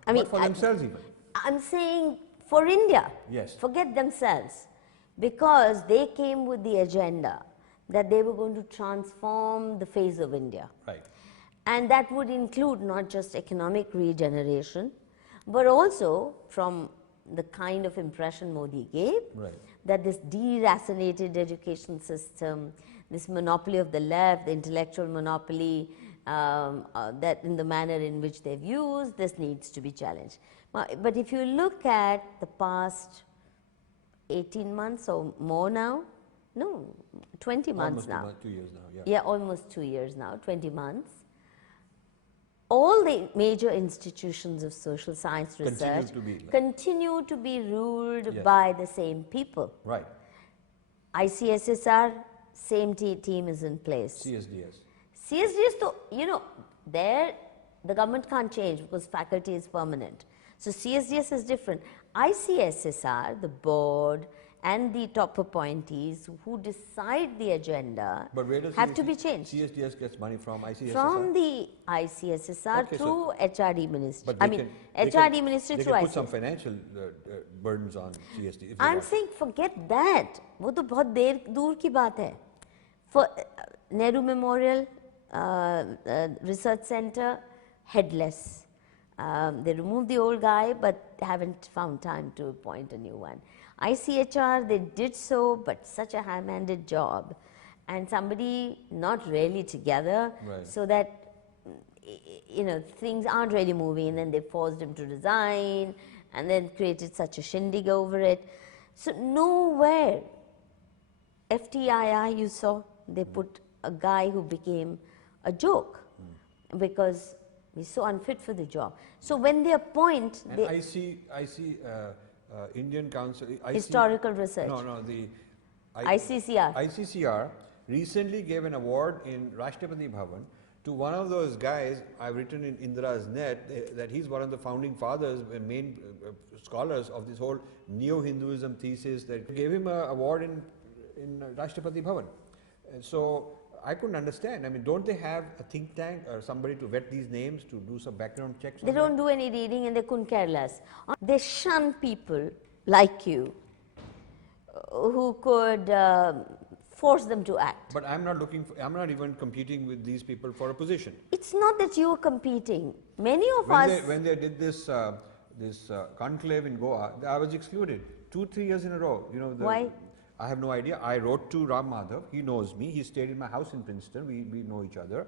I mean, for themselves even. I'm saying for India. Yes. Forget themselves. Because they came with the agenda that they were going to transform the face of India. Right. And that would include not just economic regeneration, but also from the kind of impression Modi gave, that this deracinated education system, this monopoly of the left, the intellectual monopoly, that in the manner in which they've used, this needs to be challenged. But if you look at the past 18 months or more now, no, 20 months now. Almost 2 years now, yeah. Yeah, almost 2 years now, 20 months. All the major institutions of social science research continue to be ruled by the same people. Right. ICSSR, same team is in place. CSDS. CSDS, though, you know, there the government can't change because faculty is permanent. So CSDS is different. ICSSR, the board and the top appointees who decide the agenda have to be changed. CSDS gets money from ICSSR? From the ICSSR through HRD ministry. HRD ministry through ICSSR. They can put some financial burdens on CSD. I'm saying forget that. वो तो बहुत देर दूर की बात है. For Nehru Memorial Research Center, headless. They removed the old guy, but haven't found time to appoint a new one. ICHR, they did so, but such a ham-handed job, and somebody not really together, Right. so that you know, things aren't really moving, and then they forced him to resign, and then created such a shindig over it. So nowhere, FTII you saw, they put a guy who became a joke because he's so unfit for the job. So when they appoint, And I see Indian Council, Historical Research. No, the ICCR. ICCR recently gave an award in Rashtrapati Bhavan to one of those guys. I've written in Indra's Net that he's one of the founding fathers and main scholars of this whole neo-Hinduism thesis. That gave him an award in Rashtrapati Bhavan. So I couldn't understand. I mean, don't they have a think tank or somebody to vet these names, to do some background checks? They don't do any reading, and they couldn't care less. They shun people like you who could force them to act. But I'm not looking for, I'm not even competing with these people for a position. It's not that you are competing. Many of When they did this conclave in Goa, I was excluded 2-3 years in a row. You know, Why? I have no idea. I wrote to Ram Madhav. He knows me. He stayed in my house in Princeton. We know each other.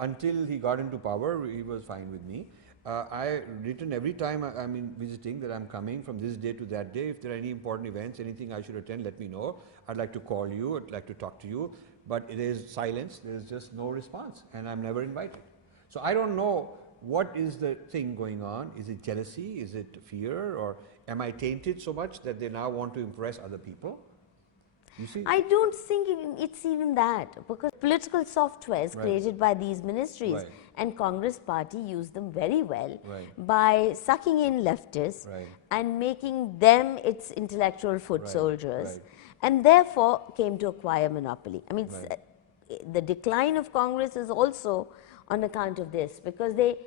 Until he got into power, he was fine with me. I written every time I'm in visiting that I'm coming from this day to that day. If there are any important events, anything I should attend, let me know. I'd like to call you. I'd like to talk to you. But it is silence. There is just no response, and I'm never invited. So I don't know what is the thing going on. Is it jealousy? Is it fear? Or am I tainted so much that they now want to impress other people? You see? I don't think it's even that, because political softwares Right. created by these ministries Right. and Congress party use them very well Right. by sucking in leftists Right. and making them its intellectual foot Right. soldiers, Right. and therefore came to acquire monopoly. I mean, Right. the decline of Congress is also on account of this, because they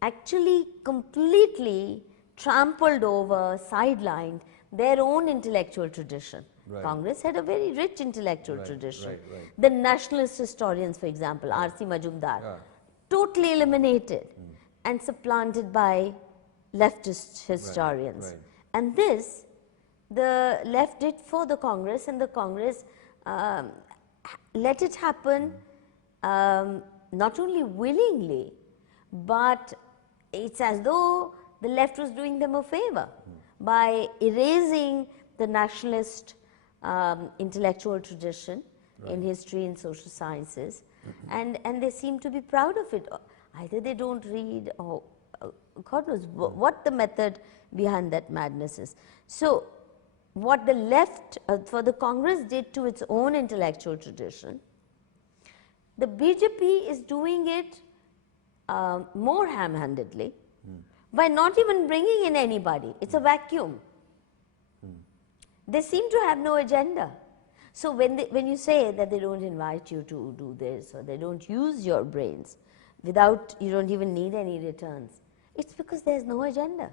actually completely trampled over, sidelined their own intellectual tradition. Right. Congress had a very rich intellectual Right, tradition. right, right. The nationalist historians, for example, R.C. Majumdar, Yeah. totally eliminated and supplanted by leftist historians. right. And this, the left did for the Congress, and the Congress let it happen not only willingly, but it's as though the left was doing them a favor by erasing the nationalist intellectual tradition in history and social sciences, and they seem to be proud of it. Either they don't read, or God knows what the method behind that madness is. So what the left for the Congress did to its own intellectual tradition, the BJP is doing it more ham-handedly by not even bringing in anybody. It's a vacuum. They seem to have no agenda. So when you say that they don't invite you to do this, or they don't use your brains, without, you don't even need any returns, it's because there's no agenda.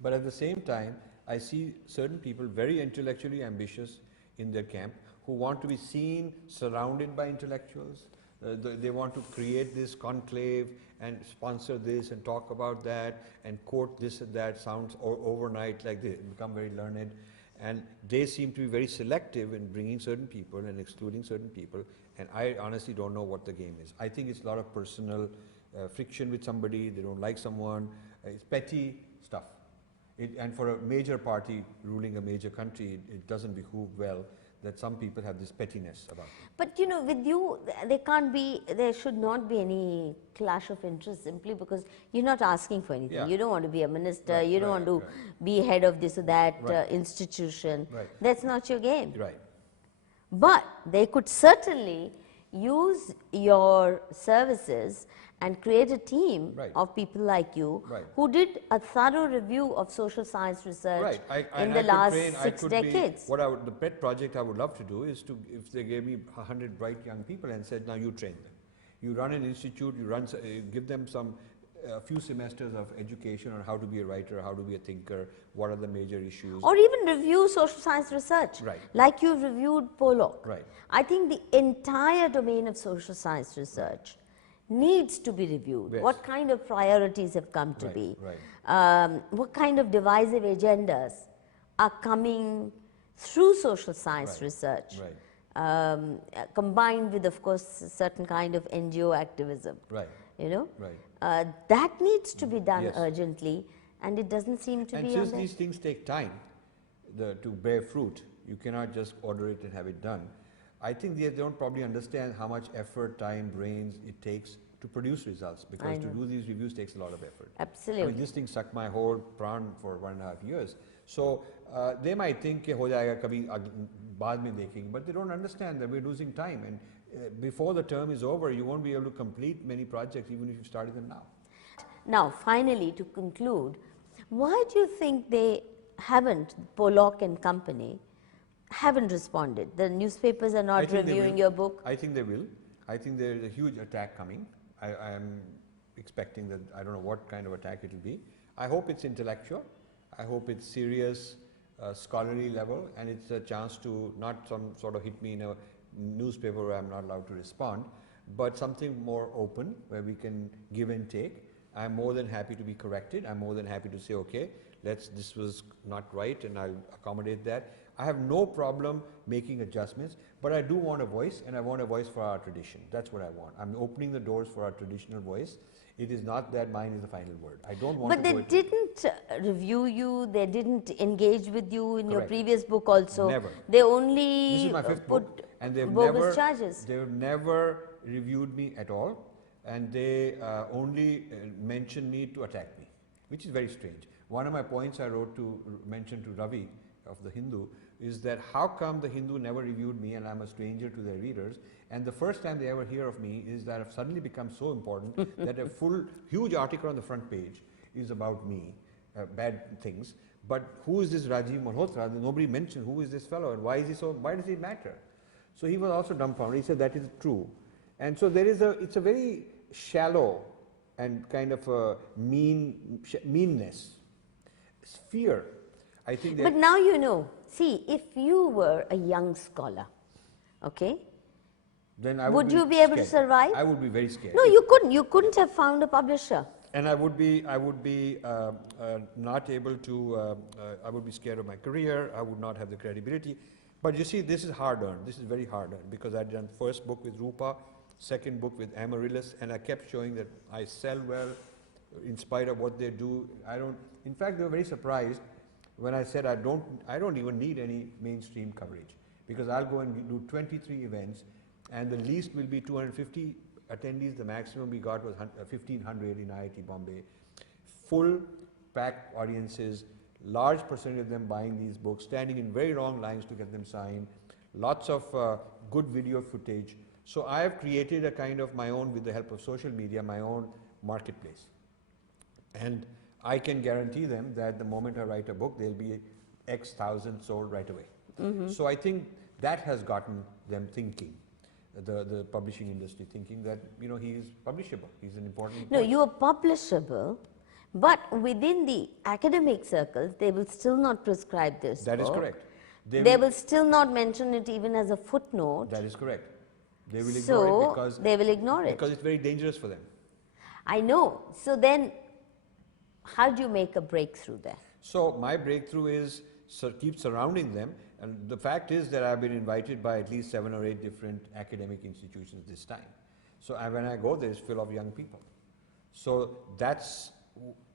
But at the same time, I see certain people very intellectually ambitious in their camp who want to be seen surrounded by intellectuals. They want to create this conclave and sponsor this and talk about that and quote this and that, sounds overnight like they become very learned, and they seem to be very selective in bringing certain people and excluding certain people, and I honestly don't know what the game is. I think it's a lot of personal friction with somebody, they don't like someone, it's petty stuff. And for a major party ruling a major country, it doesn't behoove well that some people have this pettiness about it. But you know, with you, there should not be any clash of interest, simply because you're not asking for anything. Yeah. You don't want to be a minister, Right, you don't right, want to right. be head of this or that Right. institution. Right. That's not your game. Right. But they could certainly use your services and create a team Right. of people like you Right. who did a thorough review of social science research Right. in the last 6 I decades. The pet project I would love to do is to, if they gave me 100 bright young people and said, now you train them. You run an institute, give them a few semesters of education on how to be a writer, how to be a thinker, what are the major issues. Or even review social science research, Right. like you've reviewed Pollock. Right. I think the entire domain of social science research needs to be reviewed? Yes. What kind of priorities have come to Right, be? right. What kind of divisive agendas are coming through social science Right, research, right. combined with, of course, a certain kind of NGO activism? Right. You know, Right. that needs to be done Yes. urgently, and it doesn't seem to And be on since there. these things take time to bear fruit, you cannot just order it and have it done. I think they don't probably understand how much effort, time, brains it takes to produce results, because to do these reviews takes a lot of effort. Absolutely. I mean, this thing sucked my whole prawn for 1.5 years. So they might think कि हो जाएगा कभी बाद में देखेंगे, but they don't understand that we're losing time, and before the term is over, you won't be able to complete many projects even if you started them now. Now, finally, to conclude, why do you think they haven't, Pollock and company, haven't responded? The newspapers are not reviewing your book? I think they will. I think there is a huge attack coming. I am expecting that. I don't know what kind of attack it will be. I hope it's intellectual. I hope it's serious, scholarly level, and it's a chance to not some sort of hit me in a newspaper where I'm not allowed to respond, but something more open where we can give and take. I'm more than happy to be corrected. I'm more than happy to say, okay, this was not right, and I'll accommodate that. I have no problem making adjustments, but I do want a voice, and I want a voice for our tradition. That's what I want. I'm opening the doors for our traditional voice. It is not that mine is the final word. I don't want But to they didn't review you, they didn't engage with you in your Correct. previous book also. Never. They only This is my fifth book, and they've bogus charges. They've never reviewed me at all, and they only mentioned me to attack me, which is very strange. One of my points I wrote to mention to Ravi of the Hindu is that how come the Hindu never reviewed me and I'm a stranger to their readers, and the first time they ever hear of me is that I've suddenly become so important that a huge article on the front page is about me, bad things. But who is this Rajiv Malhotra? Nobody mentioned who is this fellow and why is he so, why does it matter? So he was also dumbfounded. He said that is true. And so there is it's a very shallow and kind of a meanness, fear. I think But now you know, see, if you were a young scholar, okay, then I would be you be able to scared. survive? I would be very scared. No, you couldn't. You couldn't have found a publisher. And I would be not able to, I would be scared of my career, I would not have the credibility. But you see, this is hard earned, this is very hard earned, because I'd done first book with Rupa, second book with Amaryllis, and I kept showing that I sell well in spite of what they do. In fact, they were very surprised when I said I don't even need any mainstream coverage, because I'll go and do 23 events, and the least will be 250 attendees. The maximum we got was 1,500 in IIT Bombay. Full packed audiences, large percentage of them buying these books, standing in very long lines to get them signed, lots of good video footage. So I have created a kind of my own, with the help of social media, my own marketplace. And I can guarantee them that the moment I write a book, there'll be X thousand sold right away. Mm-hmm. So I think that has gotten them thinking, the publishing industry thinking that, you know, he is publishable, he's an important No, point. you are publishable, but within the academic circles, they will still not prescribe this That is book. correct. They will still not mention it even as a footnote. That is correct. They will ignore it because they will ignore it. Because it's very dangerous for them. I know. So then, how do you make a breakthrough there? So my breakthrough is keep surrounding them, and the fact is that I've been invited by at least 7 or 8 different academic institutions this time. So when I go there, it's full of young people. So that's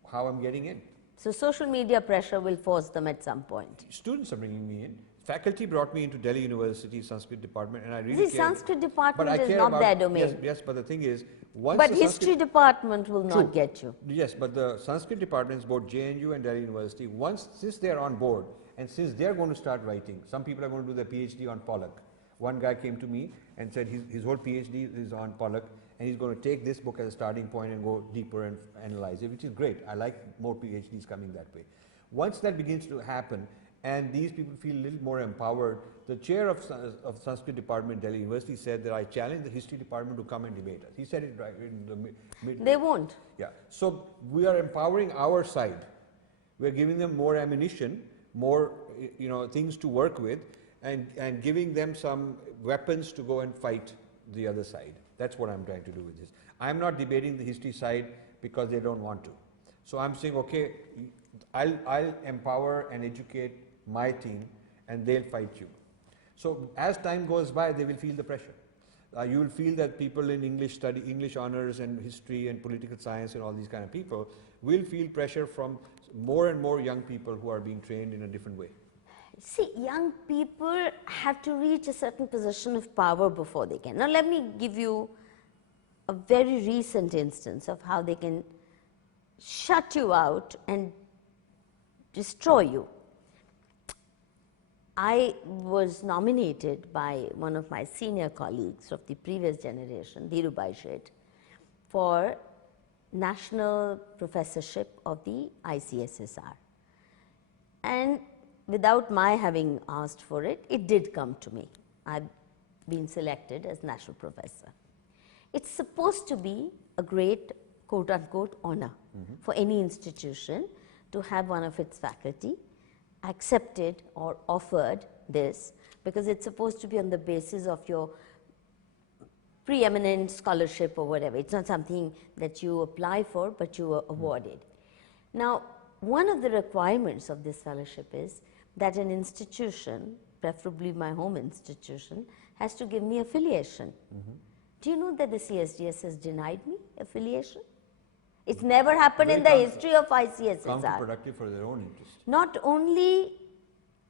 how I'm getting in. So social media pressure will force them at some point. Students are bringing me in. Faculty brought me into Delhi University Sanskrit department, and I really See, Sanskrit department but I is care not about, their domain. Yes, but the thing is, once But the history department will not get you. Yes, but the Sanskrit departments, both JNU and Delhi University, since they are on board, and since they are going to start writing, some people are going to do their PhD on Pollock. One guy came to me and said his whole PhD is on Pollock, and he's going to take this book as a starting point and go deeper and analyze it, which is great. I like more PhDs coming that way. Once that begins to happen, and these people feel a little more empowered, the chair of Sanskrit department, Delhi University, said that I challenge the history department to come and debate us. He said it right in the mid. They won't. Yeah. So we are empowering our side. We are giving them more ammunition, more things to work with, and giving them some weapons to go and fight the other side. That's what I'm trying to do with this. I'm not debating the history side because they don't want to. So I'm saying, okay, I'll empower and educate my team and they'll fight you. So as time goes by, they will feel the pressure. You will feel that people in English study, English honors and history and political science and all these kind of people will feel pressure from more and more young people who are being trained in a different way. See, young people have to reach a certain position of power before they can. Now let me give you a very recent instance of how they can shut you out and destroy you. I was nominated by one of my senior colleagues of the previous generation, Dhirubhai Sheth, for national professorship of the ICSSR. And without my having asked for it, it did come to me. I've been selected as national professor. It's supposed to be a great quote-unquote honor for any institution to have one of its faculty accepted or offered this, because it's supposed to be on the basis of your preeminent scholarship or whatever. It's not something that you apply for, but you are awarded. Now, one of the requirements of this fellowship is that an institution, preferably my home institution, has to give me affiliation. Do you know that the CSDS has denied me affiliation? It's never happened in the history of ICSSR. Counterproductive for their own interest. Not only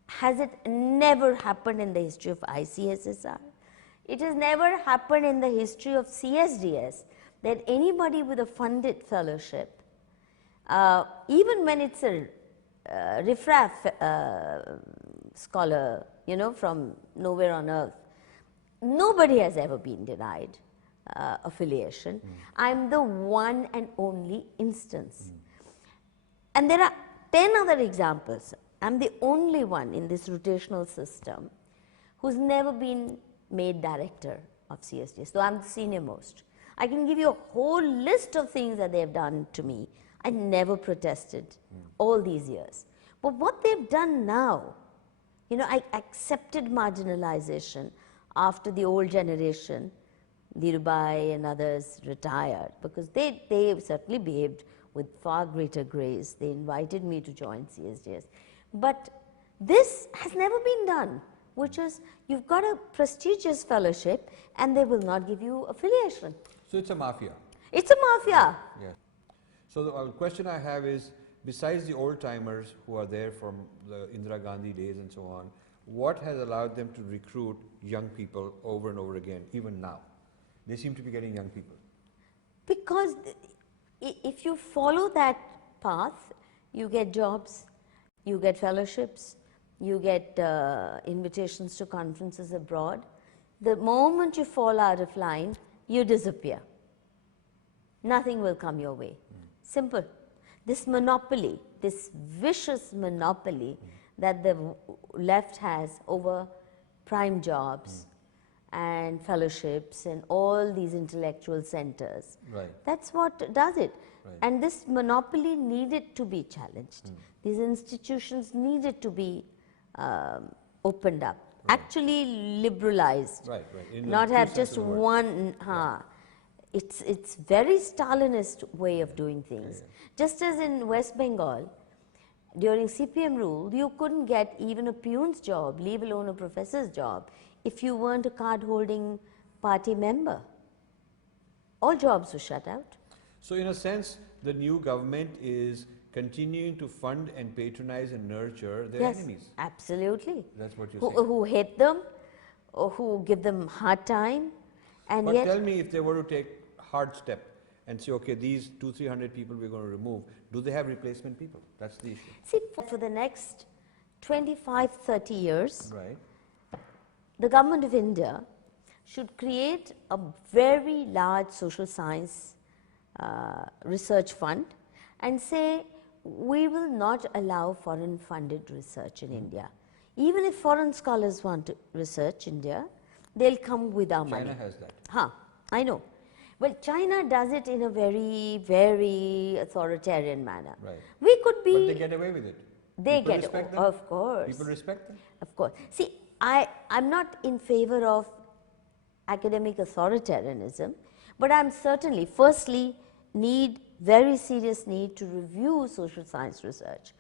has it never happened in the history of ICSSR, it has never happened in the history of CSDS that anybody with a funded fellowship, even when it's a riffraff scholar, you know, from nowhere on earth, nobody has ever been denied affiliation. I'm the one and only instance. And there are 10 other examples. I'm the only one in this rotational system who's never been made director of CSDS, so I'm the senior most. I can give you a whole list of things that they've done to me. I never protested all these years. But what they've done now, you know, I accepted marginalization after the old generation, Dhirubhai and others retired, because they certainly behaved with far greater grace. They invited me to join CSDS. But this has never been done, which is you've got a prestigious fellowship and they will not give you affiliation. So it's a mafia. It's a mafia. Yeah. So the question I have is, besides the old timers who are there from the Indira Gandhi days and so on, what has allowed them to recruit young people over and over again, even now? They seem to be getting young people. Because if you follow that path, you get jobs, you get fellowships, you get invitations to conferences abroad. The moment you fall out of line, you disappear. Nothing will come your way. Simple. This monopoly, this vicious monopoly that the left has over prime jobs and fellowships and all these intellectual centers. Right. That's what does it. Right. And this monopoly needed to be challenged. These institutions needed to be opened up, actually liberalized, not have just one. It's very Stalinist way of doing things. Just as in West Bengal, during CPM rule, you couldn't get even a peon's job, leave alone a professor's job, if you weren't a card-holding party member. All jobs were shut out. So in a sense, the new government is continuing to fund and patronize and nurture their enemies. Absolutely. That's what you're saying. Who hate them, or who give them hard time, and but yet. Tell me, if they were to take hard step and say, okay, these 200-300 people we're going to remove, do they have replacement people? That's the issue. See, for the next 25-30 years, right, the government of India should create a very large social science research fund and say, we will not allow foreign funded research in India. Even if foreign scholars want to research India, they'll come with our money. China has that. I know. Well, China does it in a very, very authoritarian manner. Right. We could be. But they get away with it. They People get, respect them? of course. People respect them? Of course. See, I'm not in favor of academic authoritarianism. But I'm certainly, firstly, very serious need to review social science research.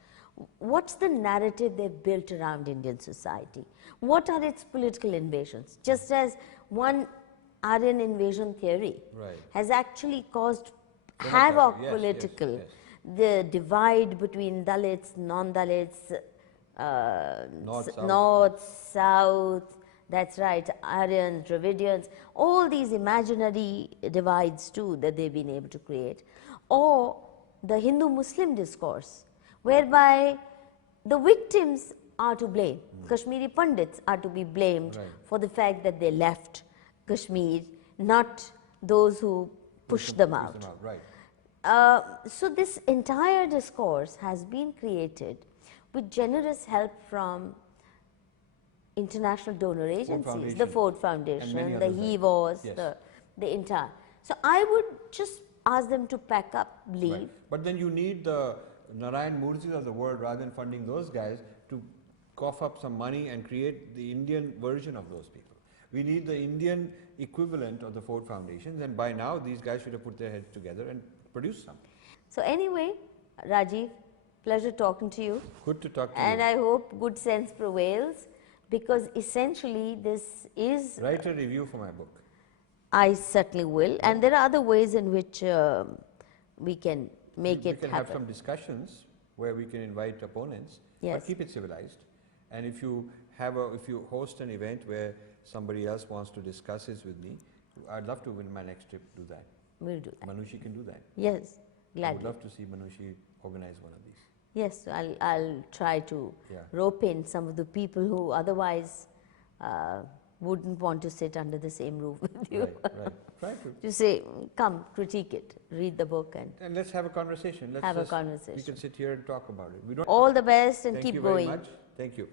What's the narrative they've built around Indian society? What are its political invasions? Just as one Aryan invasion theory has actually caused havoc political, the divide between Dalits, non-Dalits, North, South, that's right, Aryans, Dravidians, all these imaginary divides too that they've been able to create. Or the Hindu-Muslim discourse, whereby the victims are to blame. Kashmiri Pandits are to be blamed for the fact that they left Kashmir, not those who pushed them out. So this entire discourse has been created with generous help from international donor agencies, the Ford Foundation, the HEVOS, the entire. So I would just ask them to pack up, leave. But then you need the Narayan Murthy's of the world, rather than funding those guys, to cough up some money and create the Indian version of those people. We need the Indian equivalent of the Ford Foundations, and by now these guys should have put their heads together and produced something. So anyway, Rajiv, pleasure talking to you. Good to talk to you. And I hope good sense prevails, because essentially this is... Write a review for my book. I certainly will, and there are other ways in which we can make it happen. We can have some discussions where we can invite opponents, but keep it civilized. And if you host an event where somebody else wants to discuss this with me, I'd love to, in my next trip, do that. We'll do that. Manushi can do that. Yes, gladly. I would love to see Manushi organize one of these. Yes, I'll try to rope in some of the people who otherwise wouldn't want to sit under the same roof with you. Try to say, come, critique it, read the book, and let's have a conversation. Have a conversation. We can sit here and talk about it. All the best and keep going. Thank you very much. Thank you.